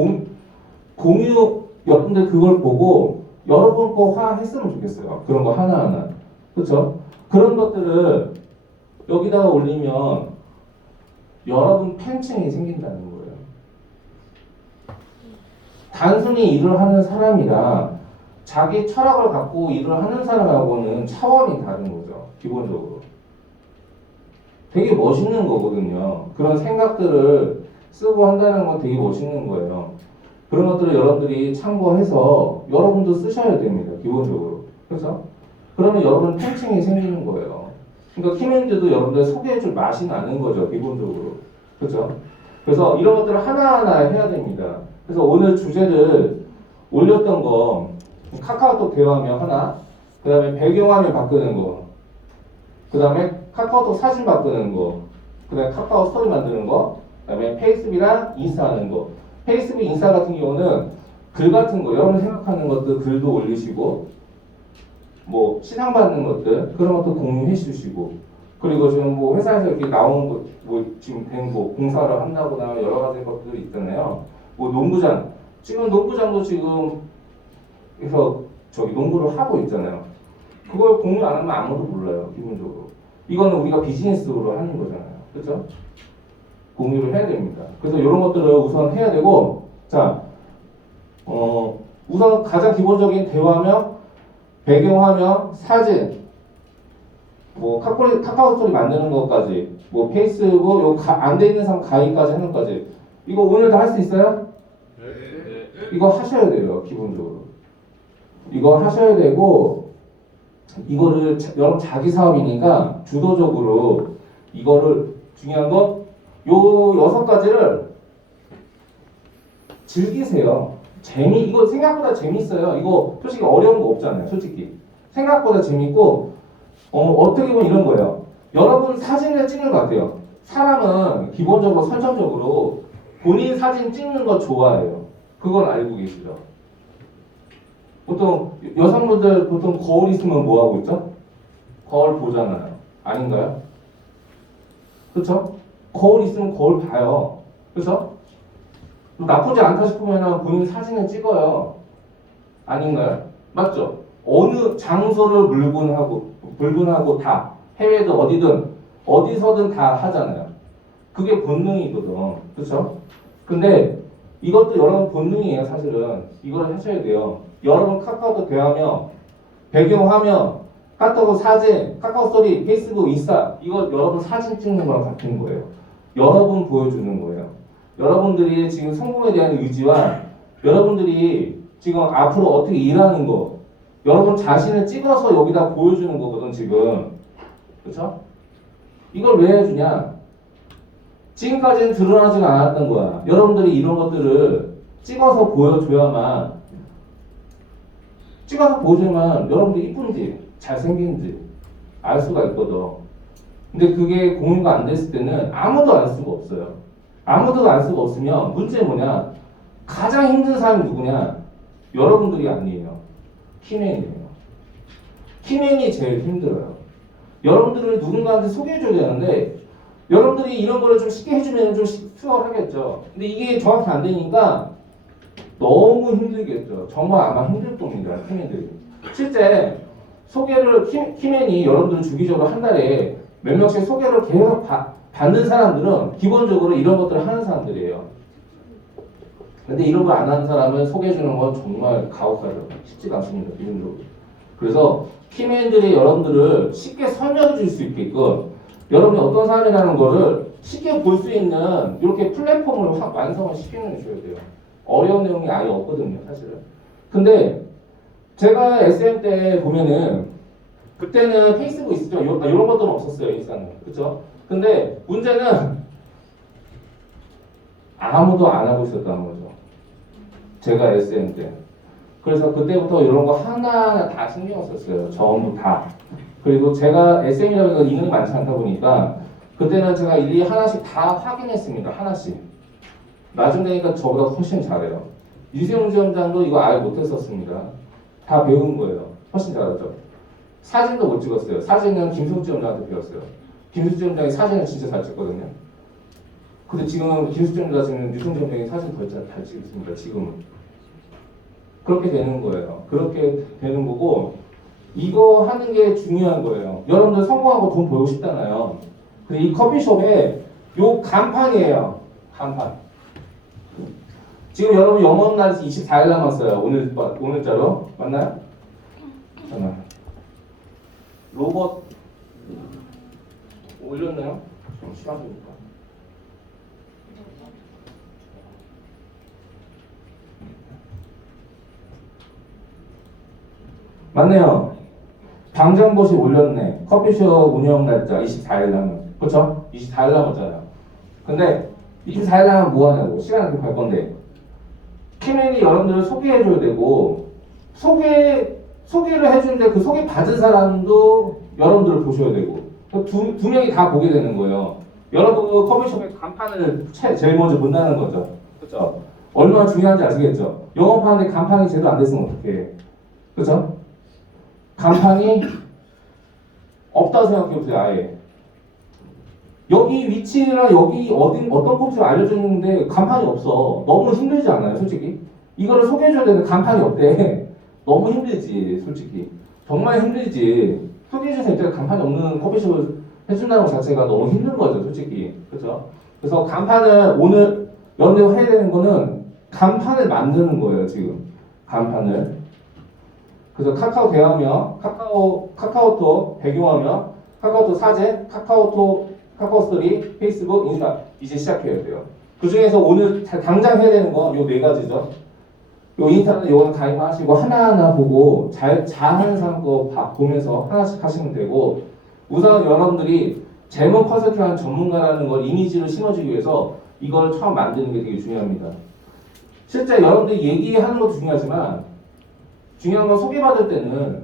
공유, 여러분들 그걸 보고 여러분 거 화했으면 좋겠어요. 그런 거 하나하나. 그렇죠? 그런 것들을 여기다가 올리면 여러분 팬층이 생긴다는 거예요. 단순히 일을 하는 사람이랑 자기 철학을 갖고 일을 하는 사람하고는 차원이 다른 거죠. 기본적으로. 되게 멋있는 거거든요. 그런 생각들을 쓰고 한다는 건 되게 멋있는 거예요. 그런 것들을 여러분들이 참고해서 여러분도 쓰셔야 됩니다. 기본적으로. 그렇죠? 그러면 여러분 팬층이 생기는 거예요. 그러니까 키맨즈도 여러분들 소개해줄 맛이 나는 거죠. 기본적으로. 그렇죠? 그래서 이런 것들을 하나하나 해야 됩니다. 그래서 오늘 주제를 올렸던 거 카카오톡 대화면 하나, 그 다음에 배경화면 바꾸는 거, 그 다음에 카카오톡 사진 바꾸는 거, 그 다음에 카카오 스토리 만드는 거, 그 다음에 페이스북이랑 인스타 하는 거. 페이스북, 인스타 같은 경우는 글 같은 거, 여러분 생각하는 것들 글도 올리시고, 뭐 시상받는 것들 그런 것도 공유해 주시고, 그리고 지금 뭐 회사에서 이렇게 나온 거, 뭐 지금 된 뭐 공사를 한다거나 여러 가지 것들이 있잖아요. 뭐 농구장, 지금 농구장도 지금 그래서 저기 농구를 하고 있잖아요. 그걸 공유 안 하면 아무도 몰라요. 기본적으로. 이거는 우리가 비즈니스로 하는 거잖아요. 그렇죠? 공유를 해야 됩니다. 그래서 이런 것들을 우선 해야 되고, 자, 우선 가장 기본적인 대화면, 배경화면, 사진, 뭐 카카오 스토리 만드는 것까지, 뭐 페이스북 요 안 돼 있는 사람 가입까지 하는 것까지. 이거 오늘 다 할 수 있어요? 네. 이거 하셔야 돼요. 기본적으로. 이거 하셔야 되고, 이거를 여러분 자기 사업이니까 주도적으로 이거를 중요한 건 요 6가지를 즐기세요. 이거 생각보다 재밌어요. 이거 솔직히 어려운 거 없잖아요. 솔직히 생각보다 재밌고, 어떻게 보면 이런 거예요. 여러분 사진을 찍는 것 같아요. 사람은 기본적으로 선천적으로 본인 사진 찍는 거 좋아해요. 그건 알고 계시죠? 보통 여성분들 보통 거울 있으면 뭐 하고 있죠? 거울 보잖아요. 아닌가요? 그렇죠? 거울 있으면 거울 봐요. 그렇죠? 나쁘지 않다 싶으면 본인 사진을 찍어요. 아닌가요? 맞죠? 어느 장소를 물건하고 다 해외든 어디든 어디서든 다 하잖아요. 그게 본능이거든. 그렇죠? 근데 이것도 여러분 본능이에요. 사실은 이걸 하셔야 돼요. 여러분 카카오톡 대화면, 배경화면, 카카오 사진, 카카오 스토리, 페이스북, 인스타 이거 여러분 사진 찍는 거랑 같은 거예요. 여러분 보여주는 거예요. 여러분들이 지금 성공에 대한 의지와 여러분들이 지금 앞으로 어떻게 일하는 거 여러분 자신을 찍어서 여기다 보여주는 거거든 지금. 그렇죠? 이걸 왜 해주냐? 지금까지는 드러나지가 않았던 거야. 여러분들이 이런 것들을 찍어서 보여줘야만 여러분들이 이쁜지 잘생긴지 알 수가 있거든. 근데 그게 공유가 안 됐을 때는 아무도 알 수가 없어요. 아무도 알 수가 없으면 문제는 뭐냐? 가장 힘든 사람이 누구냐? 여러분들이 아니에요. 키맨이에요. 키맨이 제일 힘들어요. 여러분들을 누군가한테 소개해줘야 되는데 여러분들이 이런 거를 좀 쉽게 해주면 좀 수월하겠죠. 근데 이게 정확히 안 되니까 너무 힘들겠죠. 정말 아마 힘들 겁니다. 키맨들이. 실제 소개를 키맨이 여러분들 주기적으로 한 달에 몇 명씩 소개를 계속 받는 사람들은 기본적으로 이런 것들을 하는 사람들이에요. 근데 이런 걸 안 하는 사람은 소개해주는 건 정말 가혹하죠. 쉽지가 않습니다. 기본적으로. 그래서 키맨들이 여러분들을 쉽게 설명해 줄 수 있게끔 여러분이 어떤 사람이라는 거를 쉽게 볼 수 있는 이렇게 플랫폼을 완성을 시켜줘야 돼요. 어려운 내용이 아예 없거든요, 사실은. 근데 제가 SM 때 보면은 그때는 페이스북 있었죠. 이런 것들은 없었어요, 인스타는. 그쵸? 근데 문제는 아무도 안 하고 있었다는 거죠. 제가 SM 때. 그래서 그때부터 이런 거 하나하나 다 신경 썼어요. 전부 다. 그리고 제가 SM이라고 해서 인원이 많지 않다 보니까 그때는 제가 일일이 하나씩 다 확인했습니다. 하나씩. 나중 되니까 저보다 훨씬 잘해요. 유세용 지원장도 이거 아예 못했었습니다. 다 배운 거예요. 훨씬 잘하죠. 사진도 못 찍었어요. 사진은 김숙 지원장한테 배웠어요. 김숙 지원장이 사진을 진짜 잘 찍거든요. 근데 지금 김숙 지원장 지금 유승 지원장이 사진 더 잘 찍습니다. 지금은. 그렇게 되는 거예요. 그렇게 되는 거고 이거 하는 게 중요한 거예요. 여러분들 성공하고 돈 벌고 싶잖아요. 근데 이 커피숍에 요 간판이에요. 간판. 지금 여러분 영업 날짜 24일 남았어요. 오늘자로 맞나요? 잠깐만. 로봇 올렸나요? 좀 시간 되니까. 맞네요. 당장봇이 올렸네. 커피숍 운영 날짜 24일 남은. 그렇죠? 24일 남았잖아요. 근데 24일 남으면 뭐 하냐고. 시간을 갈 건데. 키맨이 여러분들을 소개해줘야 되고 소개를 해주는데 그 소개 받은 사람도 여러분들을 보셔야 되고 두 명이 다 보게 되는 거예요. 여러분 커피숍의 간판을 제일 먼저 본다는 거죠. 그렇죠? 얼마나 중요한지 아시겠죠? 영업하는데 간판이 제대로 안 됐으면 어떡해. 그렇죠? 간판이 없다고 생각해보세요. 아예 여기 위치나 여기 어떤 곳을 알려줬는데 간판이 없어. 너무 힘들지 않아요, 솔직히? 이거를 소개해줘야 되는데 간판이 없대. 너무 힘들지, 솔직히. 정말 힘들지. 소개해주는 입장에 간판이 없는 커피숍을 해준다는 것 자체가 너무 힘든 거죠, 솔직히. 그렇죠? 그래서 간판을 오늘 여러분들이 해야 되는 거는 간판을 만드는 거예요, 지금. 간판을. 그래서 카카오 대화며, 카카오톡 배경화며, 카카오톡 사진, 카카오스토리, 페이스북, 인스타 이제 시작해야 돼요. 그 중에서 오늘 당장 해야 되는 거 요 네 가지죠. 요 인스타는 요거는 가입하시고 하나하나 보고 잘하는 사람 거 보면서 하나씩 하시면 되고 우선 여러분들이 제목 컨설팅하는 전문가라는 걸 이미지를 심어주기 위해서 이걸 처음 만드는 게 되게 중요합니다. 실제 여러분들이 얘기하는 것도 중요하지만 중요한 건 소개받을 때는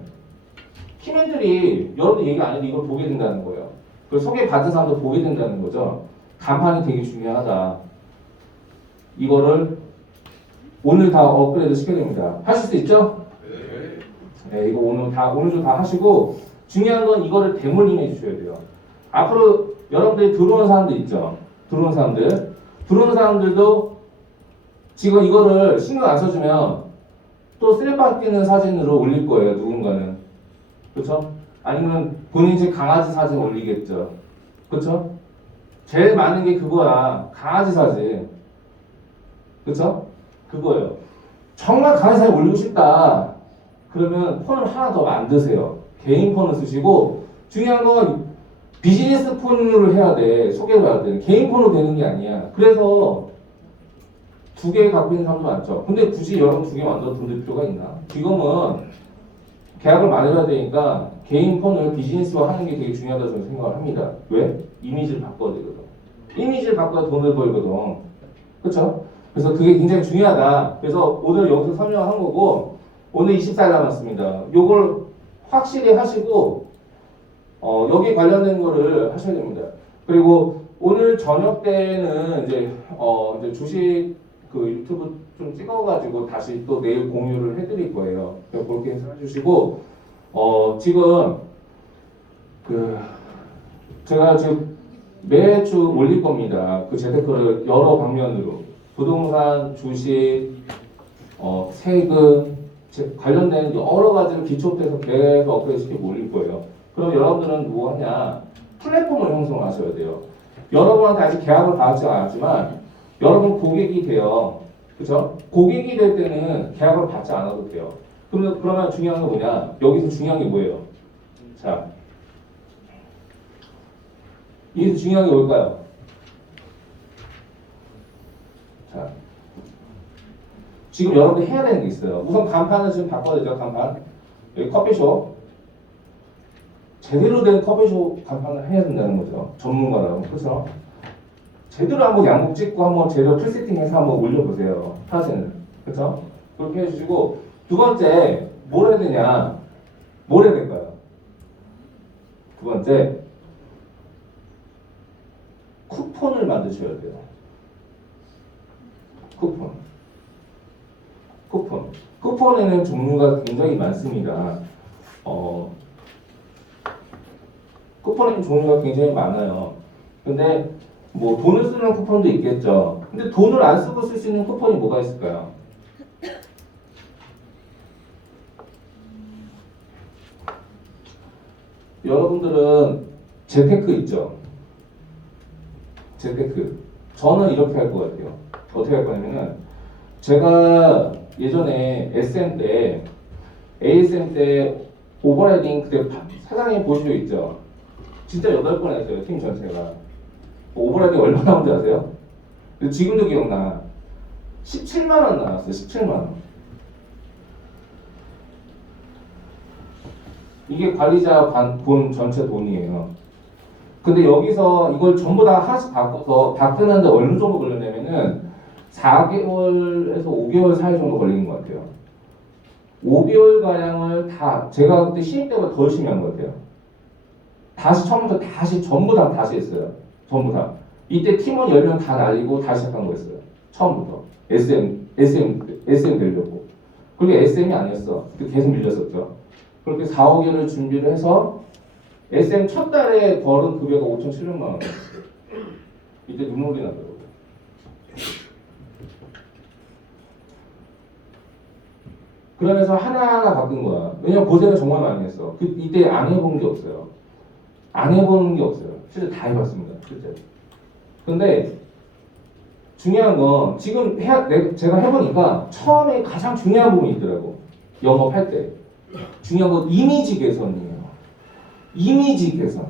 키맨들이 여러분들 얘기 안 해도 이걸 보게 된다는 거예요. 그 소개받은 사람도 보게 된다는 거죠. 간판이 되게 중요하다. 이거를 오늘 다 업그레이드 시켜야 됩니다. 하실 수 있죠? 네, 이거 오늘 좀 다 하시고 중요한 건 이거를 대물림해 주셔야 돼요. 앞으로 여러분들이 들어오는 사람들 있죠? 들어오는 사람들도 지금 이거를 신경 안 써주면 또 쓰레빠 끼는 사진으로 올릴 거예요. 누군가는. 그렇죠? 아니면 본인 집 강아지 사진 올리겠죠. 그렇죠? 제일 많은 게 그거야. 강아지 사진. 그렇죠? 그거예요. 정말 강아지 사진 올리고 싶다. 그러면 폰을 하나 더 만드세요. 개인 폰을 쓰시고 중요한 건 비즈니스 폰으로 해야 돼. 소개를 해야 돼. 개인 폰으로 되는 게 아니야. 그래서 두 개 갖고 있는 사람도 많죠. 근데 굳이 여러분 두 개 만들어 둔 필요가 있나? 지금은 계약을 많이 해야 되니까 개인 폰을 비즈니스화 하는 게 되게 중요하다고 저는 생각을 합니다. 왜? 이미지를 바꿔야 되거든. 이미지를 바꿔야 돈을 벌거든. 그렇죠? 그래서 그게 굉장히 중요하다. 그래서 오늘 여기서 설명을 한 거고 오늘 24일 남았습니다. 요걸 확실히 하시고 여기 관련된 거를 하셔야 됩니다. 그리고 오늘 저녁 때는 이제 주식 그 유튜브 좀 찍어가지고 다시 또 내일 공유를 해드릴 거예요. 그렇게 해주시고 지금 제가 지금 매주 올릴 겁니다. 그 재테크를 여러 방면으로 부동산, 주식, 세금 관련된 여러 가지를 기초부터 계속 업그레이드 시키고 올릴 거예요. 그럼 여러분들은 뭐 하냐? 플랫폼을 형성하셔야 돼요. 여러분한테 아직 계약을 받지 않았지만 여러분 고객이 돼요. 그죠? 고객이 될 때는 계약을 받지 않아도 돼요. 그러면 중요한 건 뭐냐? 여기서 중요한 게 뭐예요? 자, 여기서 중요한 게 뭘까요? 자, 지금 여러분들이 해야 되는 게 있어요. 우선 간판을 지금 바꿔야 되죠, 간판. 여기 커피숍. 제대로 된 커피숍 간판을 해야 된다는 거죠. 전문가라고. 그렇죠? 제대로 한번 양복 찍고 한번 제대로 풀세팅해서 한번 올려보세요. 사진을. 그렇죠? 그렇게 해주시고 두 번째 뭘 해야 되냐? 뭘 해야 될까요? 두 번째 쿠폰을 만드셔야 돼요. 쿠폰. 쿠폰에는 종류가 굉장히 많습니다. 쿠폰에는 종류가 굉장히 많아요. 근데 뭐 돈을 쓰는 쿠폰도 있겠죠. 근데 돈을 안 쓰고 쓸 수 있는 쿠폰이 뭐가 있을까요? 여러분들은 재테크 있죠? 재테크. 저는 이렇게 할 것 같아요. 어떻게 할 거냐면은 제가 예전에 SM 때 ASM 때 오버라이딩 그때 사장님 보신 적 있죠? 진짜 8번 했어요. 팀 전체가. 오버라이딩 얼마 나온지 아세요? 지금도 기억나. 17만 원 나왔어요. 17만 원. 이게 관리자 돈 전체 돈이에요. 근데 여기서 이걸 전부 다 하나씩 바꿔서 바꾸는데 어느 정도 걸렸냐면은 4개월에서 5개월 사이 정도 걸리는 것 같아요. 5개월 가량을 다 제가 그때 신입 때보다 더 열심히 한 것 같아요. 다시 처음부터 다시 전부 다 다시 했어요. 전부 다. 이때 팀원 10명 다 날리고 다시 시작한 거였어요. 처음부터. SM 되려고. 그게 SM이 아니었어. 그때 계속 밀렸었죠. 그렇게 4, 5개월을 준비를 해서 SM 첫 달에 벌은 급여가 5,700만 원. 이때 눈물이 나더라고요. 그러면서 하나하나 바꾼 거야. 왜냐면 고생을 정말 많이 했어. 이때 안 해본 게 없어요. 안 해보는 게 없어요. 실제 다 해봤습니다. 실제. 근데 중요한 건 지금 제가 해보니까 처음에 가장 중요한 부분이 있더라고. 영업할 때. 중요한 건 이미지 개선이에요. 이미지 개선.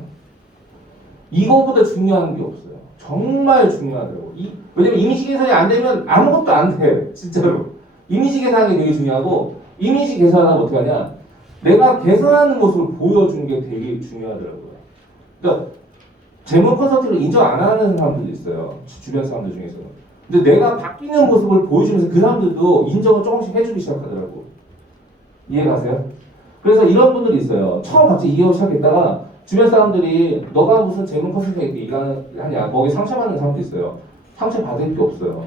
이거보다 중요한 게 없어요. 정말 중요하더라고. 왜냐면 이미지 개선이 안 되면 아무것도 안 돼. 진짜로. 이미지 개선이 되게 중요하고, 이미지 개선하면 어떻게 하냐? 내가 개선하는 모습을 보여주는 게 되게 중요하더라고요. 그러니까 재무 컨설팅을 인정 안 하는 사람들도 있어요. 주변 사람들 중에서는. 근데 내가 바뀌는 모습을 보여주면서 그 사람들도 인정을 조금씩 해주기 시작하더라고. 이해가세요? 그래서 이런 분들이 있어요. 처음 갑자기 이해하고 시작했다가 주변 사람들이 너가 무슨 재무 컨설팅 이렇게 일하냐 거기 상처받는 사람도 있어요. 상처 받을 게 없어요.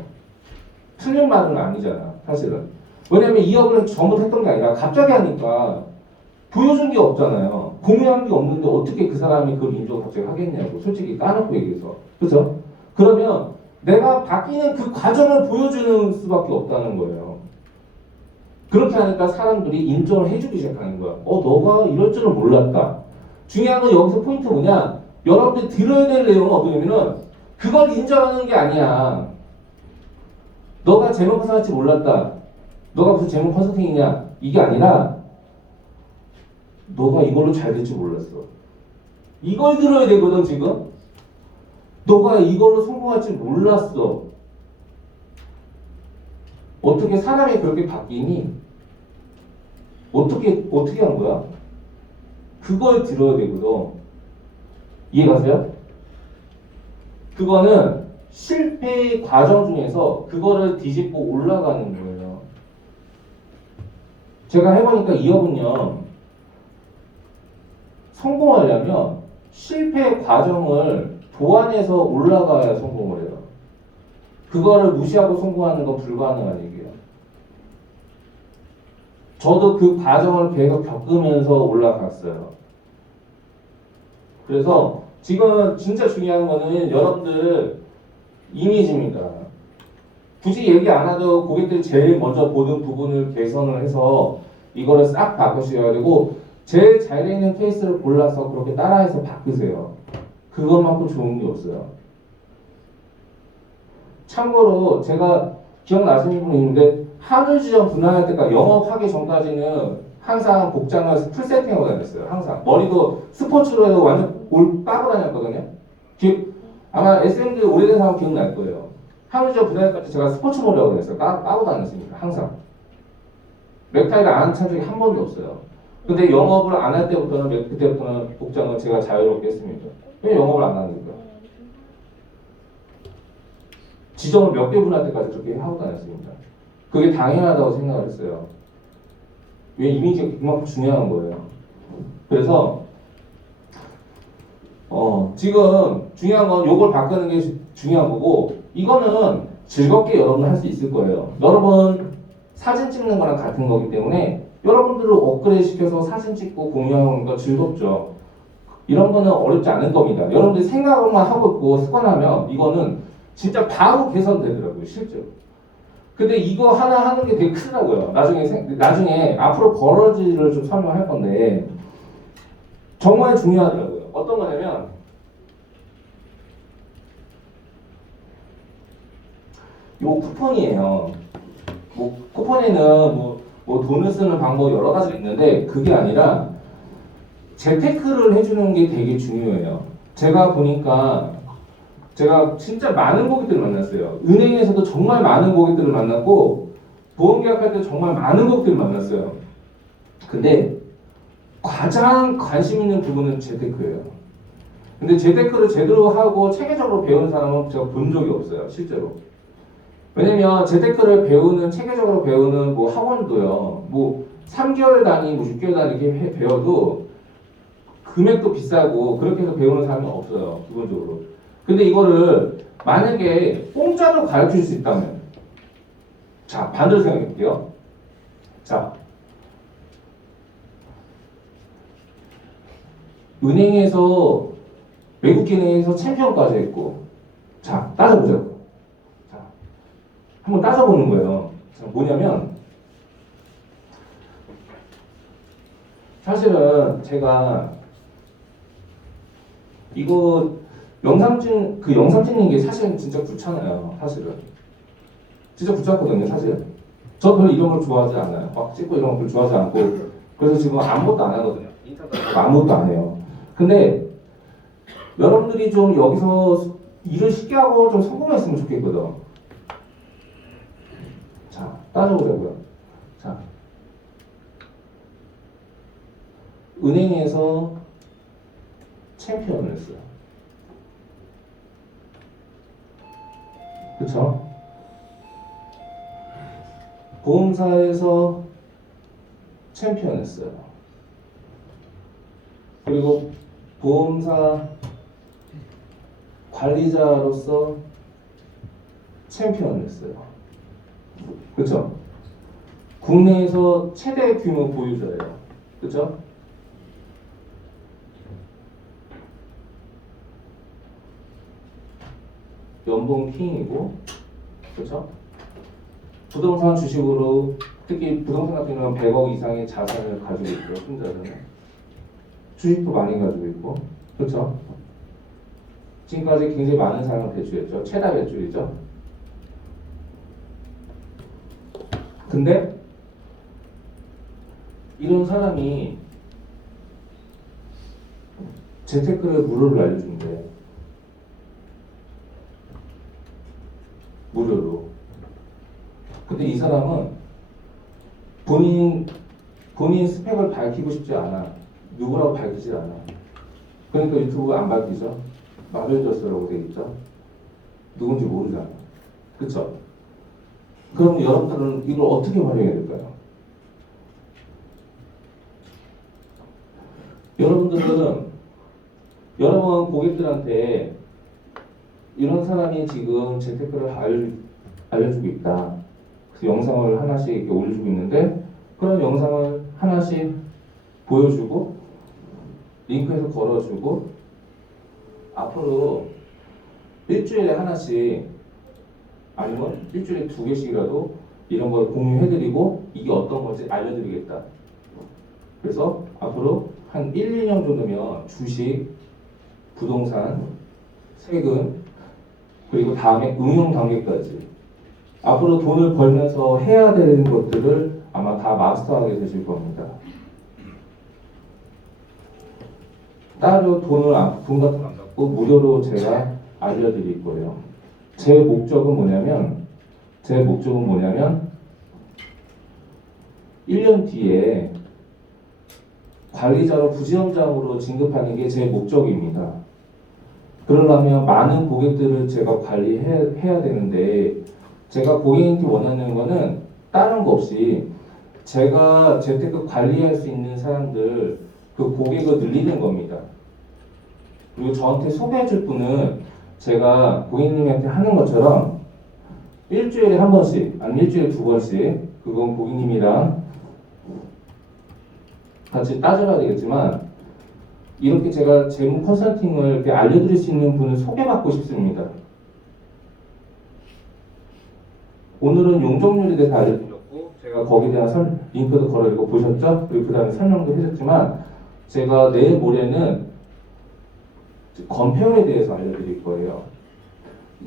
틀린 말은 아니잖아 사실은. 왜냐면 이 업을 전부 했던 게 아니라 갑자기 하니까 보여준 게 없잖아요. 공유한 게 없는데 어떻게 그 사람이 그걸 인정을 갑자기 하겠냐고. 솔직히 까놓고 얘기해서. 그죠? 그러면 내가 바뀌는 그 과정을 보여주는 수밖에 없다는 거예요. 그렇게 하니까 사람들이 인정을 해주기 시작하는 거야. 너가 이럴 줄은 몰랐다. 중요한 건 여기서 포인트 뭐냐? 여러분들이 들어야 될 내용은 어떠냐면은 그걸 인정하는 게 아니야. 너가 재무 컨설팅 몰랐다. 너가 무슨 재무 컨설팅이냐. 이게 아니라 너가 이걸로 잘 될 줄 몰랐어. 이걸 들어야 되거든 지금. 너가 이걸로 성공할 줄 몰랐어. 어떻게 사람이 그렇게 바뀌니? 어떻게 한 거야? 그걸 들어야 되거든. 이해가세요? 그거는 실패의 과정 중에서 그거를 뒤집고 올라가는 거예요. 제가 해보니까 이 업은요. 성공하려면 실패 과정을 보완해서 올라가야 성공을 해요. 그거를 무시하고 성공하는 건 불가능한 얘기예요. 저도 그 과정을 계속 겪으면서 올라갔어요. 그래서 지금 진짜 중요한 거는 여러분들 이미지입니다. 굳이 얘기 안 해도 고객들이 제일 먼저 보는 부분을 개선을 해서 이거를 싹 바꾸셔야 되고 제일 잘 되는 케이스를 골라서 그렇게 따라해서 바꾸세요. 그것만큼 좋은 게 없어요. 참고로 제가 기억나시는 분이 있는데 한울지점 분할할 때까지 영업하기 전까지는 항상 복장을 풀 세팅하고 다녔어요. 항상 머리도 스포츠로 해서 완전 올 빠고 다녔거든요. 아마 SM들 오래된 사람 기억날 거예요. 한울지점 분할할 때 제가 스포츠 머리 하고 다녔어요. 빠고 다녔으니까 항상 넥타이를 안 찬 적이 한 번도 없어요. 근데 영업을 안 할 때부터는 그때부터는 복장을 제가 자유롭게 했습니다. 왜 영업을 안 하니까? 지점을 몇 개 분할 때까지 그렇게 하고 다녔습니다. 그게 당연하다고 생각을 했어요. 왜 이미지가 그만큼 중요한 거예요. 그래서 지금 중요한 건 요걸 바꾸는 게 중요한 거고 이거는 즐겁게 여러분 할 수 있을 거예요. 여러분 사진 찍는 거랑 같은 거기 때문에 여러분들을 업그레이드 시켜서 사진 찍고 공유하는 거 즐겁죠. 이런 거는 어렵지 않을 겁니다. 여러분들이 생각만 하고 있고 습관하면 이거는 진짜 바로 개선되더라고요, 실제로. 근데 이거 하나 하는 게 되게 크더라고요. 나중에 앞으로 버러지를 좀 설명할 건데 정말 중요하더라고요. 어떤 거냐면 요 쿠폰이에요. 뭐 쿠폰에는 뭐 돈을 쓰는 방법 여러 가지가 있는데 그게 아니라 재테크를 해주는 게 되게 중요해요. 제가 보니까 제가 진짜 많은 고객들을 만났어요. 은행에서도 정말 많은 고객들을 만났고 보험 계약할 때 정말 많은 고객들을 만났어요. 근데 가장 관심 있는 부분은 재테크예요. 근데 재테크를 제대로 하고 체계적으로 배우는 사람은 제가 본 적이 없어요, 실제로. 왜냐면 재테크를 체계적으로 배우는 뭐 학원도요, 뭐 3개월 단위, 뭐 6개월 단위 이렇게 배워도 금액도 비싸고 그렇게 해서 배우는 사람이 없어요, 기본적으로. 근데 이거를 만약에 공짜로 가르칠 수 있다면, 자, 반대로 생각해 볼게요. 자, 은행에서 외국인행에서 챔피언까지 했고, 자, 따져보자고. 자, 한번 따져보는 거예요. 자, 뭐냐면, 사실은 제가 이거 영상 찍는 게 사실은 진짜 귀찮아요. 사실은. 진짜 귀찮거든요, 사실은. 저 별로 이런 걸 좋아하지 않아요. 막 찍고 이런 걸 좋아하지 않고. 그래서 지금 아무것도 안 하거든요. 인터넷 아무것도 안 해요. 근데 여러분들이 좀 여기서 일을 쉽게 하고 좀 성공했으면 좋겠거든. 자, 따져보자고요. 자, 은행에서 챔피언을 했어요. 그쵸? 보험사에서 챔피언 했어요. 그리고 보험사 관리자로서 챔피언을 했어요. 그쵸? 국내에서 최대 규모 보유자예요. 그쵸? 연봉 킹이고, 그쵸? 부동산 주식으로, 특히 부동산 같은 경우는 100억 이상의 자산을 가지고 있고요, 혼자서는. 주식도 많이 가지고 있고, 그쵸? 지금까지 굉장히 많은 사람을 배출했죠. 최다 배출이죠. 근데 이런 사람이 재테크를 무료로 알려준대. 무료로. 근데 이 사람은 본인 스펙을 밝히고 싶지 않아. 누구라고 밝히지 않아. 그러니까 유튜브 안 밝히죠. 마벨저스라고 돼 있죠. 누군지 모르잖아. 그쵸? 그럼 여러분들은 이걸 어떻게 활용해야 될까요? 여러분 고객들한테 이런 사람이 지금 재테크를 알려주고 있다. 그래서 영상을 하나씩 이렇게 올려주고 있는데 그런 영상을 하나씩 보여주고 링크해서 걸어주고 앞으로 일주일에 하나씩 아니면 일주일에 2개씩이라도 이런 걸 공유해드리고 이게 어떤 건지 알려드리겠다. 그래서 앞으로 한 1, 2년 정도면 주식, 부동산, 세금 그리고 다음에 응용 단계까지 앞으로 돈을 벌면서 해야 되는 것들을 아마 다 마스터하게 되실 겁니다. 따로 돈 같은 거 안 받고 무료로 제가 알려드릴 거예요. 제 목적은 뭐냐면 1년 뒤에 관리자로 부지점장으로 진급하는 게 제 목적입니다. 그러려면 많은 고객들을 제가 관리해야 되는데 제가 고객님께 원하는 거는 다른 거 없이 제가 재테크 관리할 수 있는 사람들 그 고객을 늘리는 겁니다. 그리고 저한테 소개해줄 분은 제가 고객님한테 하는 것처럼 일주일에 한 번씩, 아니면 일주일에 두 번씩, 그건 고객님이랑 같이 따져봐야 되겠지만, 이렇게 제가 재무 컨설팅을 이렇게 알려드릴 수 있는 분을 소개받고 싶습니다. 오늘은 용적률에 대해서 알려드렸고, 제가 거기에 대한 링크도 걸어드리고 보셨죠? 그리고 그 다음에 설명도 해줬지만, 제가 내일 모레는 건폐율에 대해서 알려드릴 거예요.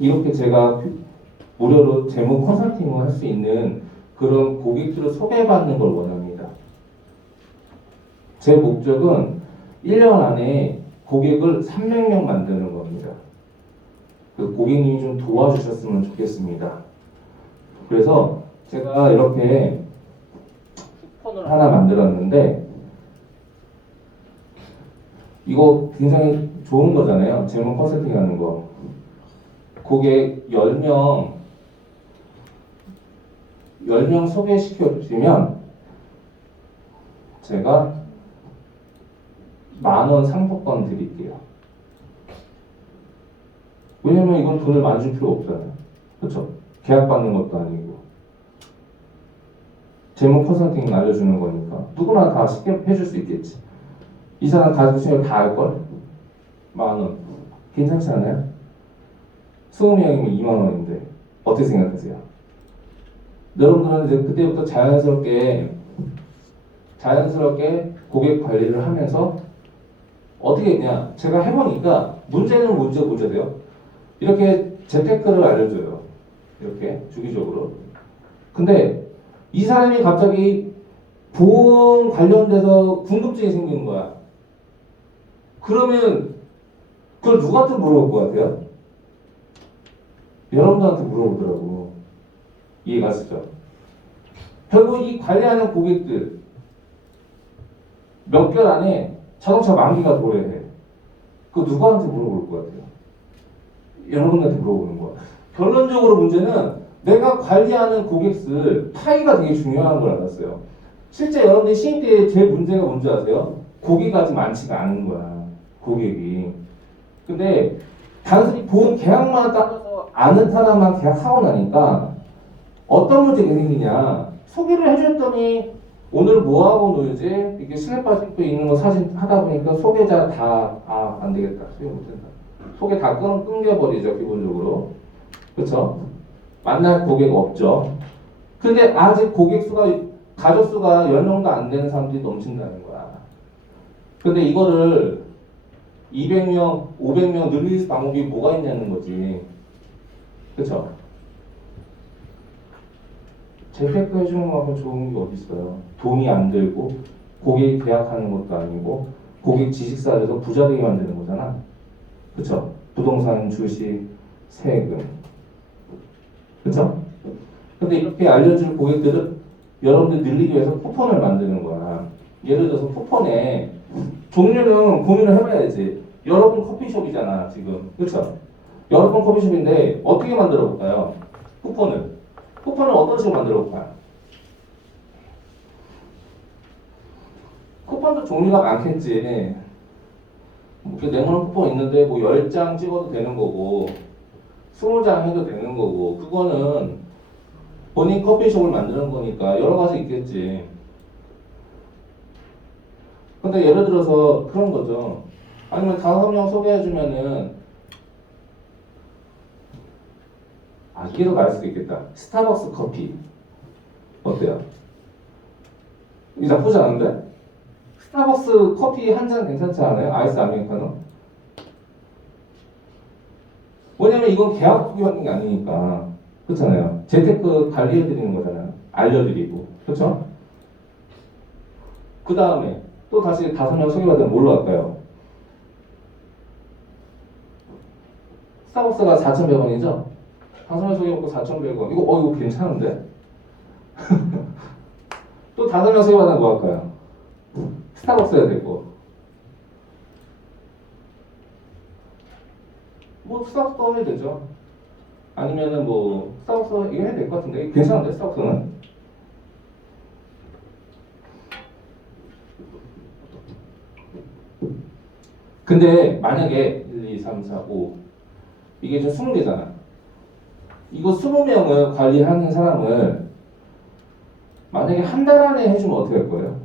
이렇게 제가 무료로 재무 컨설팅을 할 수 있는 그런 고객들을 소개받는 걸 원합니다. 제 목적은 1년 안에 고객을 300명 만드는 겁니다. 그 고객님이 좀 도와주셨으면 좋겠습니다. 그래서 제가 이렇게 쿠폰을 하나 만들었는데 이거 굉장히 좋은 거잖아요. 재무 컨설팅 하는 거. 고객 10명 소개시켜 주시면 제가 10,000원 상품권 드릴게요. 왜냐면 이건 돈을 많이 줄 필요 없잖아요. 그렇죠? 계약 받는 것도 아니고 재무 컨설팅 알려주는 거니까 누구나 다 쉽게 해줄 수 있겠지. 이 사람 가지고 있으면 다 알걸? 10,000원 괜찮지 않아요? 20명이면 20,000원인데 어떻게 생각하세요? 여러분들은 이제 그때부터 자연스럽게 고객 관리를 하면서 어떻게 했냐? 제가 해보니까 문제는 문제돼요. 이렇게 재테크를 알려줘요. 이렇게 주기적으로. 근데 이 사람이 갑자기 보험 관련돼서 궁금증이 생기는 거야. 그러면 그걸 누구한테 물어볼 것 같아요? 여러분들한테 물어보더라고. 이해가 가시죠? 결국 이 관리하는 고객들 몇 개월 안에 자동차 만기가 도래해. 그거 누구한테 물어볼 것 같아요? 여러분한테 물어보는 거야. 결론적으로 문제는 내가 관리하는 고객들 파이가 되게 중요한 걸 알았어요. 실제 여러분들이 신입 때 제일 문제가 뭔지 아세요? 고객이 아직 많지가 않은 거야. 고객이. 근데 단순히 보험 계약만 따라서 아는 사람만 계약하고 나니까 어떤 문제가 생기냐. 소개를 해줬더니 오늘 뭐하고 놀지? 이렇게 슬리퍼 신고 있는 거 사진 하다 보니까 소개자 다, 안 되겠다. 소개 못한다. 소개 다 끊겨버리죠, 기본적으로. 그쵸? 만날 고객 없죠. 근데 아직 고객 수가, 가족 수가 10명도 안 되는 사람들이 넘친다는 거야. 근데 이거를 200명, 500명 늘릴 방법이 뭐가 있냐는 거지. 그쵸? 재테크 해주는 거하고 좋은 게 어디 있어요? 돈이 안 들고 고객 계약하는 것도 아니고 고객 지식사에서 부자 되게 만드는 거잖아. 그쵸? 부동산, 주식, 세금. 그쵸? 근데 이렇게 알려줄 고객들은 여러분들 늘리기 위해서 쿠폰을 만드는 거야. 예를 들어서 쿠폰에 종류는 고민을 해봐야지. 여러분 커피숍이잖아, 지금. 그쵸? 여러분 커피숍인데 어떻게 만들어 볼까요? 쿠폰을 어떤 식으로 만들어 볼까요? 쿠폰도 종류가 많겠지. 뭐 네모난 쿠폰 있는데 뭐 10장 찍어도 되는 거고 20장 해도 되는 거고 그거는 본인 커피숍을 만드는 거니까 여러 가지 있겠지. 근데 예를 들어서 그런 거죠. 아니면 5명 소개해주면은 이게 더 나을 수도 있겠다. 스타벅스 커피 어때요? 이 나쁘지 않은데? 스타벅스 커피 한 잔 괜찮지 않아요? 아이스 아메리카노? 왜냐면 이건 계약 투기 받는 게 아니니까. 그렇잖아요. 재테크 관리해드리는 거잖아요. 알려드리고. 그렇죠? 그 다음에 또 다시 5명 소개받으면 뭘로 할까요? 스타벅스가 4,100원이죠? 5명 소개받고 4,100원. 이거 괜찮은데? 또 5명 소개받으면 뭐 할까요? 스타벅스 해야 되고. 뭐 스타벅스 하면 되죠. 아니면은 뭐 스타벅스 이거 해도 될 것 같은데 괜찮은데 스타벅스는? 근데 만약에 1, 2, 3, 4, 5 이게 좀 20개잖아. 이거 20명을 관리하는 사람을 만약에 한 달 안에 해주면 어떻게 할 거예요?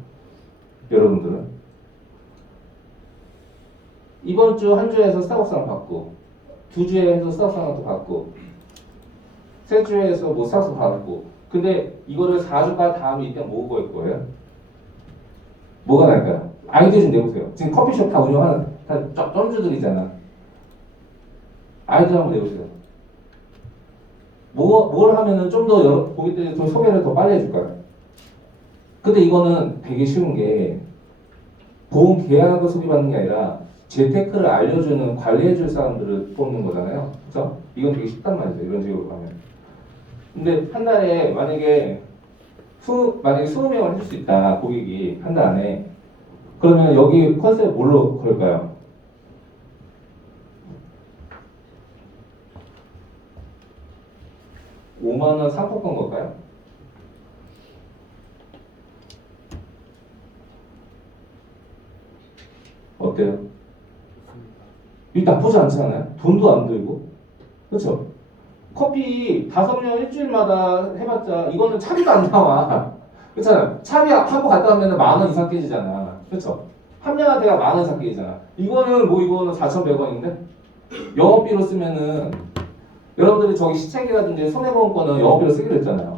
여러분들은? 이번 주 한 주에서 스타벅스랑 받고, 두 주에서 스타벅스랑 또 받고, 세 주에서 뭐 스타벅스 받고. 근데 이거를 4주까지 다 하면 이때 뭐가 할 거예요? 뭐가 날까요? 아이디어 좀 내보세요. 지금 커피숍 다 운영하는 다 쩐주들이잖아. 아이디어 한번 내보세요. 뭘 하면은 좀 더 고객들이 좀 소개를 더 빨리 해줄까요? 근데 이거는 되게 쉬운 게 보험 계약을 소개받는 게 아니라 재테크를 알려주는 관리해줄 사람들을 뽑는 거잖아요. 그죠? 이건 되게 쉽단 말이죠. 이런 식으로 가면. 근데 한 달에 만약에 20명을 해줄 수 있다. 고객이 한 달 안에. 그러면 여기 컨셉 뭘로 걸까요? 5만 원 상품권 걸까요? 어때요? 이 나쁘지 않지 않아요? 돈도 안 들고. 그렇죠? 커피 5명 일주일마다 해봤자 이거는 차비도 안 나와. 그렇잖아요. 차비 하고 갔다 오면 10,000원 이상 깨지잖아. 그렇죠? 한 명한테가 10,000원 이상 깨지잖아. 이거는 4,100원인데 영업비로 쓰면은 여러분들이 저기 시책이라든지 손해보험권은 영업비로 쓰기로 했잖아요.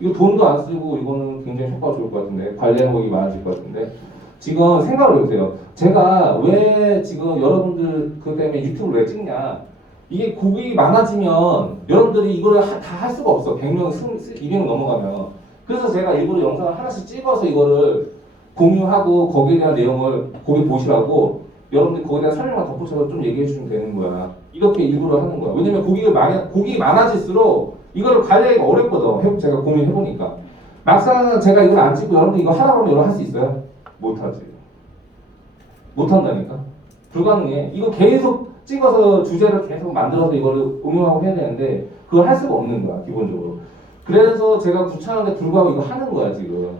이거 돈도 안 쓰고 이거는 굉장히 효과가 좋을 것 같은데 관리 항목이 많아질 것 같은데 지금 생각을 해보세요. 제가 왜 지금 여러분들 그 때문에 유튜브를 왜 찍냐? 이게 고객이 많아지면 여러분들이 이거를 다 할 수가 없어. 100명, 200명 넘어가면. 그래서 제가 일부러 영상을 하나씩 찍어서 이거를 공유하고 거기에 대한 내용을 고객 보시라고 여러분들이 거기에 대한 설명만 덧붙여서 좀 얘기해 주시면 되는 거야. 이렇게 일부러 하는 거야. 왜냐면 고객이 많아질수록 이거를 관리하기가 어렵거든. 제가 고민해보니까. 막상 제가 이걸 안 찍고 여러분들 이거 하라고 하면 여러분 할 수 있어요? 못하지. 못한다니까. 불가능해. 이거 계속 찍어서 주제를 계속 만들어서 이거를 응용하고 해야 되는데 그걸 할 수가 없는 거야 기본적으로. 그래서 제가 귀찮은데 불구하고 이거 하는 거야 지금.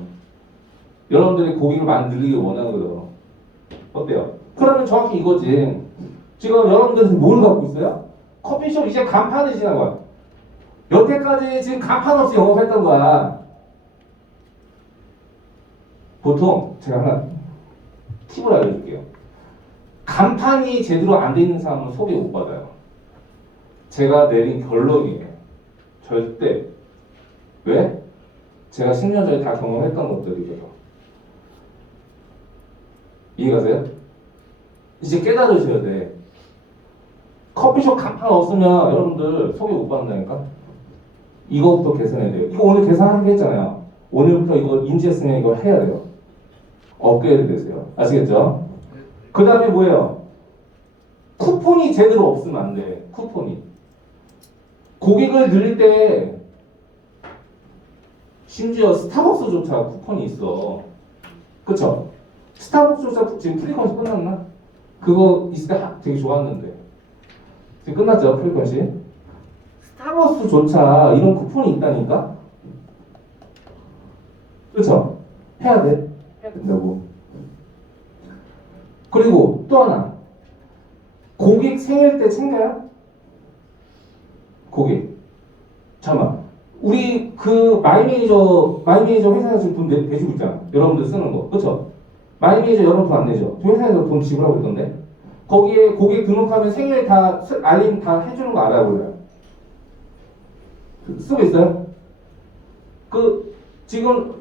여러분들이 고객을 많이 늘리길 원하거든. 어때요? 그러면 정확히 이거지. 지금 여러분들은 뭘 갖고 있어요? 커피숍 이제 간판을 지난 거야. 여태까지 지금 간판 없이 영업했던 거야. 보통 제가 하나 팁을 알려줄게요. 간판이 제대로 안 돼 있는 사람은 소개 못 받아요. 제가 내린 결론이에요. 절대. 왜? 제가 10년 전에 다 경험했던 것들이거든. 이해가세요? 이제 깨달으셔야 돼. 커피숍 간판 없으면 여러분들 소개 못 받는다니까? 이거부터 개선해야 돼요. 이거 오늘 계산하기로 했잖아요. 오늘부터 이거 인지했으면 이걸 해야 돼요. 업그레이드 되세요. 아시겠죠? 그 다음에 뭐예요? 쿠폰이 제대로 없으면 안 돼. 쿠폰이. 고객을 늘릴 때 심지어 스타벅스조차 쿠폰이 있어. 그쵸? 스타벅스조차 지금 프리퀀시 끝났나? 그거 있을 때 되게 좋았는데. 지금 끝났죠? 프리퀀시? 스타벅스조차 이런 쿠폰이 있다니까? 그쵸? 해야 돼. 해야 된다고. 그리고 또 하나. 고객 생일 때 챙겨요? 고객. 잠깐만. 우리 그 마이매니저 회사에서 지금 돈 내주고 있잖아. 여러분들 쓰는 거. 그쵸? 마이매니저 여러분 돈 안 내죠? 회사에서 돈 지불하고 있던데? 거기에 고객 등록하면 생일 다 알림 다 해주는 거 알아요, 몰라요? 쓰고 있어요? 지금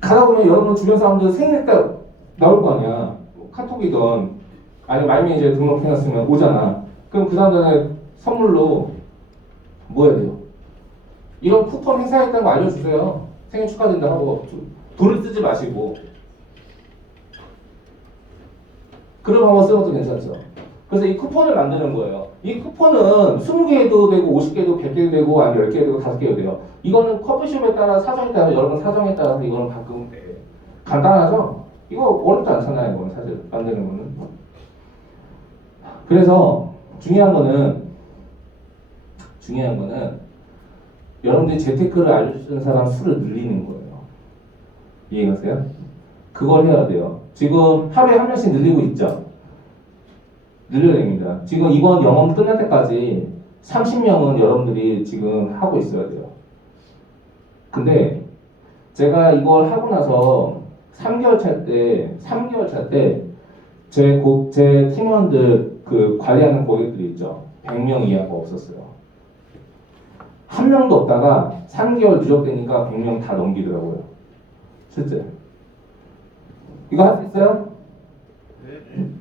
가다 보면 여러분 주변 사람들 생일 때 나올 거 아니야. 카톡이든 아니면 마이매니저에 등록해놨으면 오잖아. 그럼 그 사람들한테 선물로 뭐 해야 돼요? 이런 쿠폰 행사했다는 거 알려주세요. 생일 축하드린다 하고 돈을 쓰지 마시고 그런 방법 쓰는 것도 괜찮죠. 그래서 이 쿠폰을 만드는 거예요. 이 쿠폰은 20개도 되고 50개도 100개도 되고 아니면 10개도 되고 5개도 돼요. 이거는 커피숍에 따라 사정에 따라 여러분 사정에 따라서 이거는 바꾸면 돼. 간단하죠? 이거 어렵지 않잖아요. 이건 사실 만드는 거는. 그래서 중요한 거는 여러분들이 재테크를 알려주는 사람 수를 늘리는 거예요. 이해가세요? 그걸 해야 돼요. 지금 하루에 한 명씩 늘리고 있죠? 늘려야 됩니다. 지금 이번 영업 끝날 때까지 30명은 여러분들이 지금 하고 있어야 돼요. 근데 제가 이걸 하고 나서 3개월 차 때 제 팀원들 그 관리하는 고객들이 있죠. 100명 이하가 없었어요. 한 명도 없다가 3개월 누적되니까 100명 다 넘기더라고요. 실제. 이거 할 수 있어요?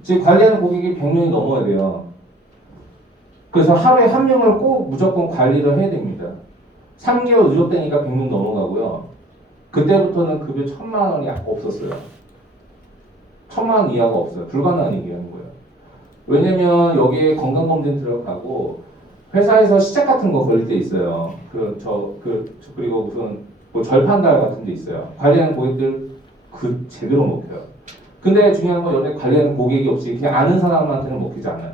지금 관리하는 고객이 100명이 넘어야 돼요. 그래서 하루에 한 명을 꼭 무조건 관리를 해야 됩니다. 3개월 누적되니까 100명 넘어가고요. 그때부터는 급여 1000만 원이 없었어요. 1000만 원 이하가 없어요. 불가능한 얘기하는 거예요. 왜냐면 여기에 건강검진 들어가고 회사에서 시작 같은 거 걸릴 때 있어요. 그리고 무슨 뭐 절판달 같은 데 있어요. 관리하는 고객들 제대로 먹혀요. 근데 중요한 건 여기 관리하는 고객이 없이 그냥 아는 사람한테는 먹히지 않아요.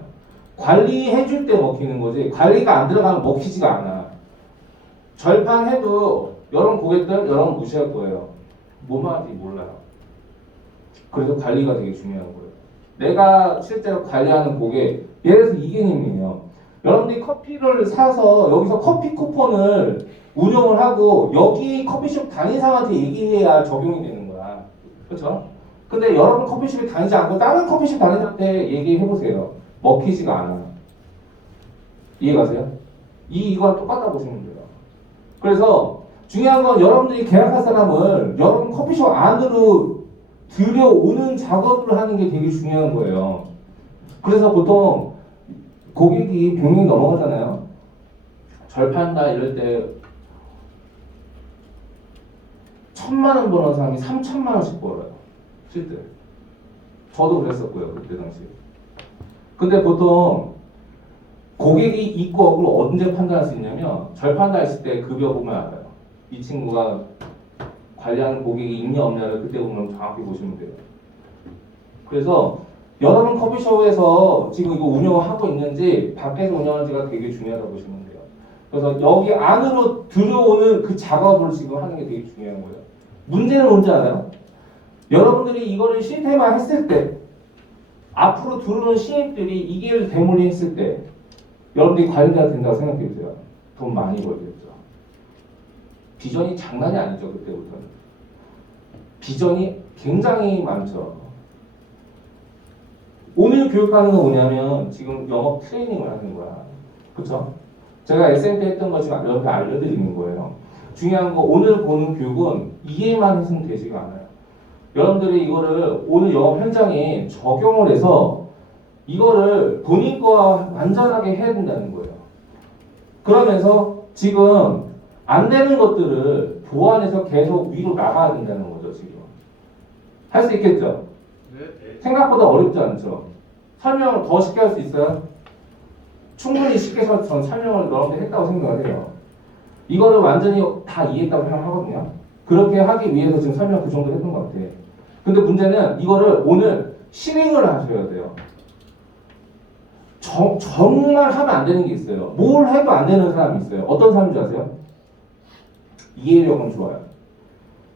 관리해줄 때 먹히는 거지 관리가 안 들어가면 먹히지가 않아. 절판해도 여러분 고객들 여러분 무시할 거예요. 뭐 말인지 몰라요. 그래서 관리가 되게 중요한 거예요. 내가 실제로 관리하는 고객, 예를 들어서 이 개념이에요. 여러분들이 커피를 사서 여기서 커피 쿠폰을 운영을 하고 여기 커피숍 다니는 사람한테 얘기해야 적용이 되는 거야. 그렇죠? 근데 여러분 커피숍에 다니지 않고 다른 커피숍 다니는 사람한테 얘기해보세요. 먹히지가 않아. 이해가세요? 이거랑 똑같다고 보시면 돼요. 그래서 중요한 건 여러분들이 계약할 사람을 여러분 커피숍 안으로 들여오는 작업을 하는 게 되게 중요한 거예요. 그래서 보통 고객이 100명이 넘어가잖아요. 절판다 이럴 때 1000만 원 버는 사람이 3000만 원씩 벌어요. 실제. 저도 그랬었고요. 그때 당시에. 근데 보통 고객이 있고 없고 언제 판단할 수 있냐면 절판다 했을 때 급여 보면 알아요. 이 친구가 관리하는 고객이 있냐 없냐를 그때 보면 정확히 보시면 돼요. 그래서 여러분 커피숍에서 지금 이거 운영을 하고 있는지 밖에서 운영하는지가 되게 중요하다고 보시면 돼요. 그래서 여기 안으로 들어오는 그 작업을 지금 하는 게 되게 중요한 거예요. 문제는 뭔지 알아요? 여러분들이 이거를 시스템화 했을 때 앞으로 들어오는 신입들이 이게 대물이 했을 때 여러분들이 관리자가 된다고 생각해 보세요. 돈 많이 벌겠죠. 비전이 장난이 아니죠. 그때부터는. 비전이 굉장히 많죠. 오늘 교육하는 건 뭐냐면 지금 영업 트레이닝을 하는 거야. 그쵸? 제가 SMP 했던 거 지금 여러분들 알려드리는 거예요. 중요한 거 오늘 보는 교육은 이해만 해서는 되지가 않아요. 여러분들이 이거를 오늘 영업 현장에 적용을 해서 이거를 본인 거와 완전하게 해야 된다는 거예요. 그러면서 지금 안 되는 것들을 보완해서 계속 위로 나가야 된다는 거죠, 지금. 할 수 있겠죠? 네. 생각보다 어렵지 않죠? 설명을 더 쉽게 할 수 있어요? 충분히 쉽게 해서 전 설명을 여러분들 했다고 생각을 해요. 이거를 완전히 다 이해했다고 생각하거든요. 그렇게 하기 위해서 지금 설명 그 정도 했던 것 같아요. 근데 문제는 이거를 오늘 실행을 하셔야 돼요. 정말 하면 안 되는 게 있어요. 뭘 해도 안 되는 사람이 있어요. 어떤 사람인지 아세요? 이해력은 좋아요.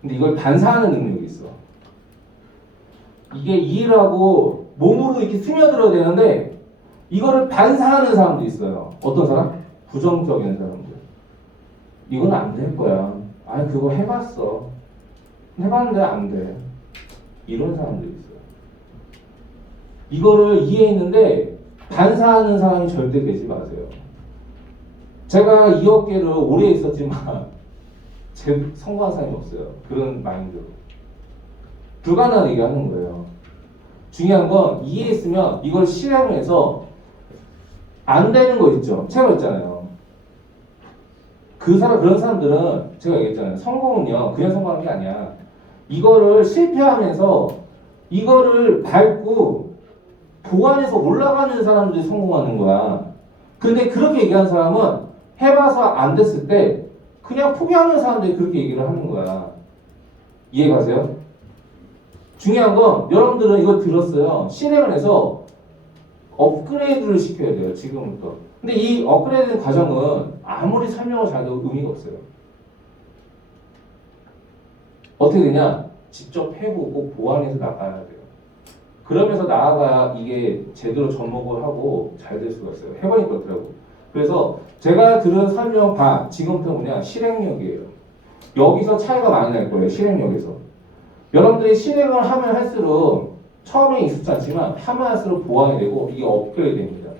근데 이걸 반사하는 능력이 있어. 이게 이해를 하고 몸으로 이렇게 스며들어야 되는데 이거를 반사하는 사람도 있어요. 어떤 사람? 부정적인 사람들. 이건 안 될 거야. 아니 그거 해봤어. 해봤는데 안 돼. 이런 사람들이 있어요. 이거를 이해했는데 반사하는 사람이 절대 되지 마세요. 제가 이 업계를 오래 있었지만 성공한 사람이 없어요. 그런 마인드로. 불가능한 얘기 하는 거예요. 중요한 건 이해했으면 이걸 실행해서 안 되는 거 있죠. 제가 있잖아요. 그런 사람들은 제가 얘기했잖아요. 성공은요, 그냥 성공하는 게 아니야. 이거를 실패하면서 이거를 밟고 보완해서 올라가는 사람들이 성공하는 거야. 근데 그렇게 얘기하는 사람은 해봐서 안 됐을 때 그냥 포기하는 사람들이 그렇게 얘기를 하는 거야. 이해가세요? 중요한 건 여러분들은 이거 들었어요. 실행을 해서 업그레이드를 시켜야 돼요. 지금부터. 근데 이 업그레이드 과정은 아무리 설명을 잘해도 의미가 없어요. 어떻게 되냐? 직접 해보고 보완해서 나가야 돼요. 그러면서 나아가야 이게 제대로 접목을 하고 잘 될 수가 있어요. 해보니까 그렇더라고. 그래서 제가 들은 설명 반, 지금부터 뭐냐? 실행력이에요. 여기서 차이가 많이 날 거예요. 실행력에서. 여러분들이 실행을 하면 할수록 처음에 익숙지 않지만 하면 할수록 보완이 되고 이게 업그레이드 됩니다.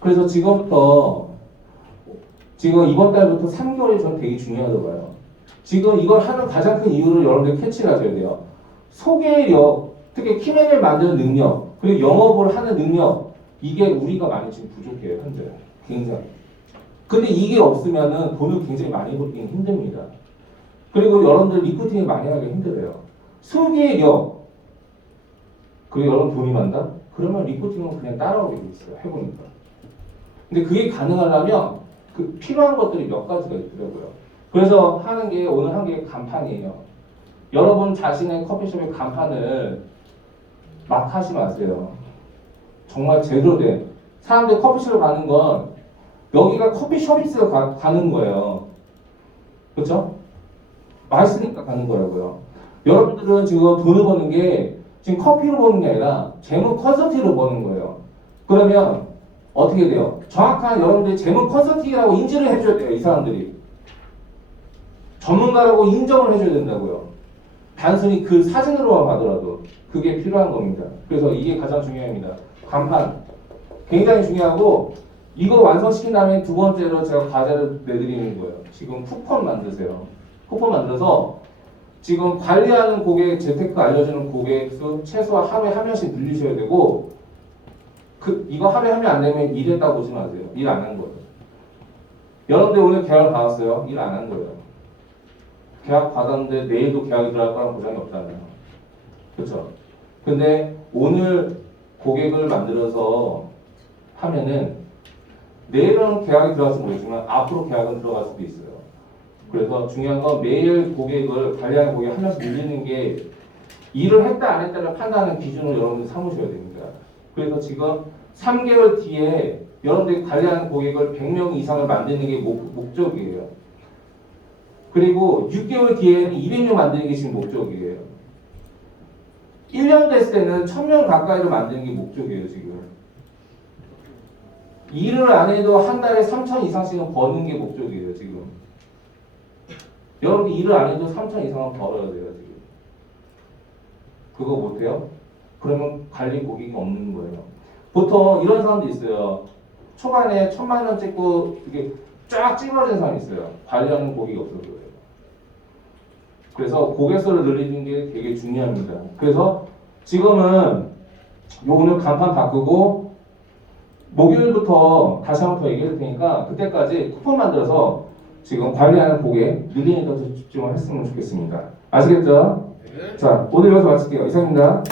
그래서 지금부터 지금 이번 달부터 3개월이 전 되게 중요하다고 봐요. 지금 이걸 하는 가장 큰 이유를 여러분들이 캐치를 하셔야 돼요. 소개력, 특히 키맨을 만드는 능력, 그리고 영업을 하는 능력, 이게 우리가 많이 지금 부족해요, 현재. 굉장히. 근데 이게 없으면은 돈을 굉장히 많이 벌기 힘듭니다. 그리고 여러분들 리크루팅을 많이 하기 힘들어요. 소개력, 그리고 여러분 돈이 많다? 그러면 리크루팅은 그냥 따라오게 돼 있어요, 해보니까. 근데 그게 가능하려면 그 필요한 것들이 몇 가지가 있더라고요. 그래서 하는 게 오늘 한 게 간판이에요. 여러분 자신의 커피숍의 간판을 막 하지 마세요. 정말 제대로 된 사람들이 커피숍을 가는 건 여기가 커피숍이서 가는 거예요. 그렇죠? 맛있으니까 가는 거라고요. 여러분들은 지금 돈을 버는 게 지금 커피로 버는 게 아니라 재무 컨설팅으로 버는 거예요. 그러면 어떻게 돼요? 정확한 여러분들이 재무 컨설팅이라고 인지를 해줘야 돼요. 이 사람들이. 전문가라고 인정을 해줘야 된다고요. 단순히 그 사진으로만 봐더라도 그게 필요한 겁니다. 그래서 이게 가장 중요합니다. 간판 굉장히 중요하고 이거 완성시킨 다음에 두 번째로 제가 과제를 내드리는 거예요. 지금 쿠폰 만드세요. 쿠폰 만들어서 지금 관리하는 고객, 재테크 알려주는 고객 수 최소한 하루에 한 명씩 늘리셔야 되고 이거 하루에 하면 안 되면 일했다고 보지 마세요. 일 안 한 거예요. 여러분들 오늘 계약을 받았어요. 일 안 한 거예요. 계약 받았는데 내일도 계약이 들어갈 거란 보장이 없잖아요. 그렇죠? 근데 오늘 고객을 만들어서 하면은 내일은 계약이 들어갈지 모르겠지만 앞으로 계약은 들어갈 수도 있어요. 그래서 중요한 건 매일 고객을 관리하는 고객 한 명씩 늘리는 게 일을 했다 안 했다를 판단하는 기준으로 여러분들 삼으셔야 됩니다. 그래서 지금 3개월 뒤에 여러분들이 관리하는 고객을 100명 이상을 만드는 게 목적이에요. 그리고 6개월 뒤에는 200명 만드는 게 지금 목적이에요. 1년 됐을 때는 1000명 가까이로 만드는 게 목적이에요, 지금. 일을 안 해도 한 달에 3천 이상씩은 버는 게 목적이에요, 지금. 여러분 일을 안 해도 3천 이상은 벌어야 돼요, 지금. 그거 못해요? 그러면 관리 고객이 없는 거예요. 보통 이런 사람도 있어요. 초반에 1000만 원 찍고 이게 쫙 찌그러진 사람이 있어요. 관리하는 고객이 없어서 그래요. 그래서 고객수를 늘리는 게 되게 중요합니다. 그래서 지금은 오늘 간판 바꾸고 목요일부터 다시 한번 더 얘기할 테니까 그때까지 쿠폰 만들어서 지금 관리하는 고객 늘리는 데 더 집중을 했으면 좋겠습니다. 아시겠죠? 네. 자, 오늘 여기서 마칠게요. 이상입니다.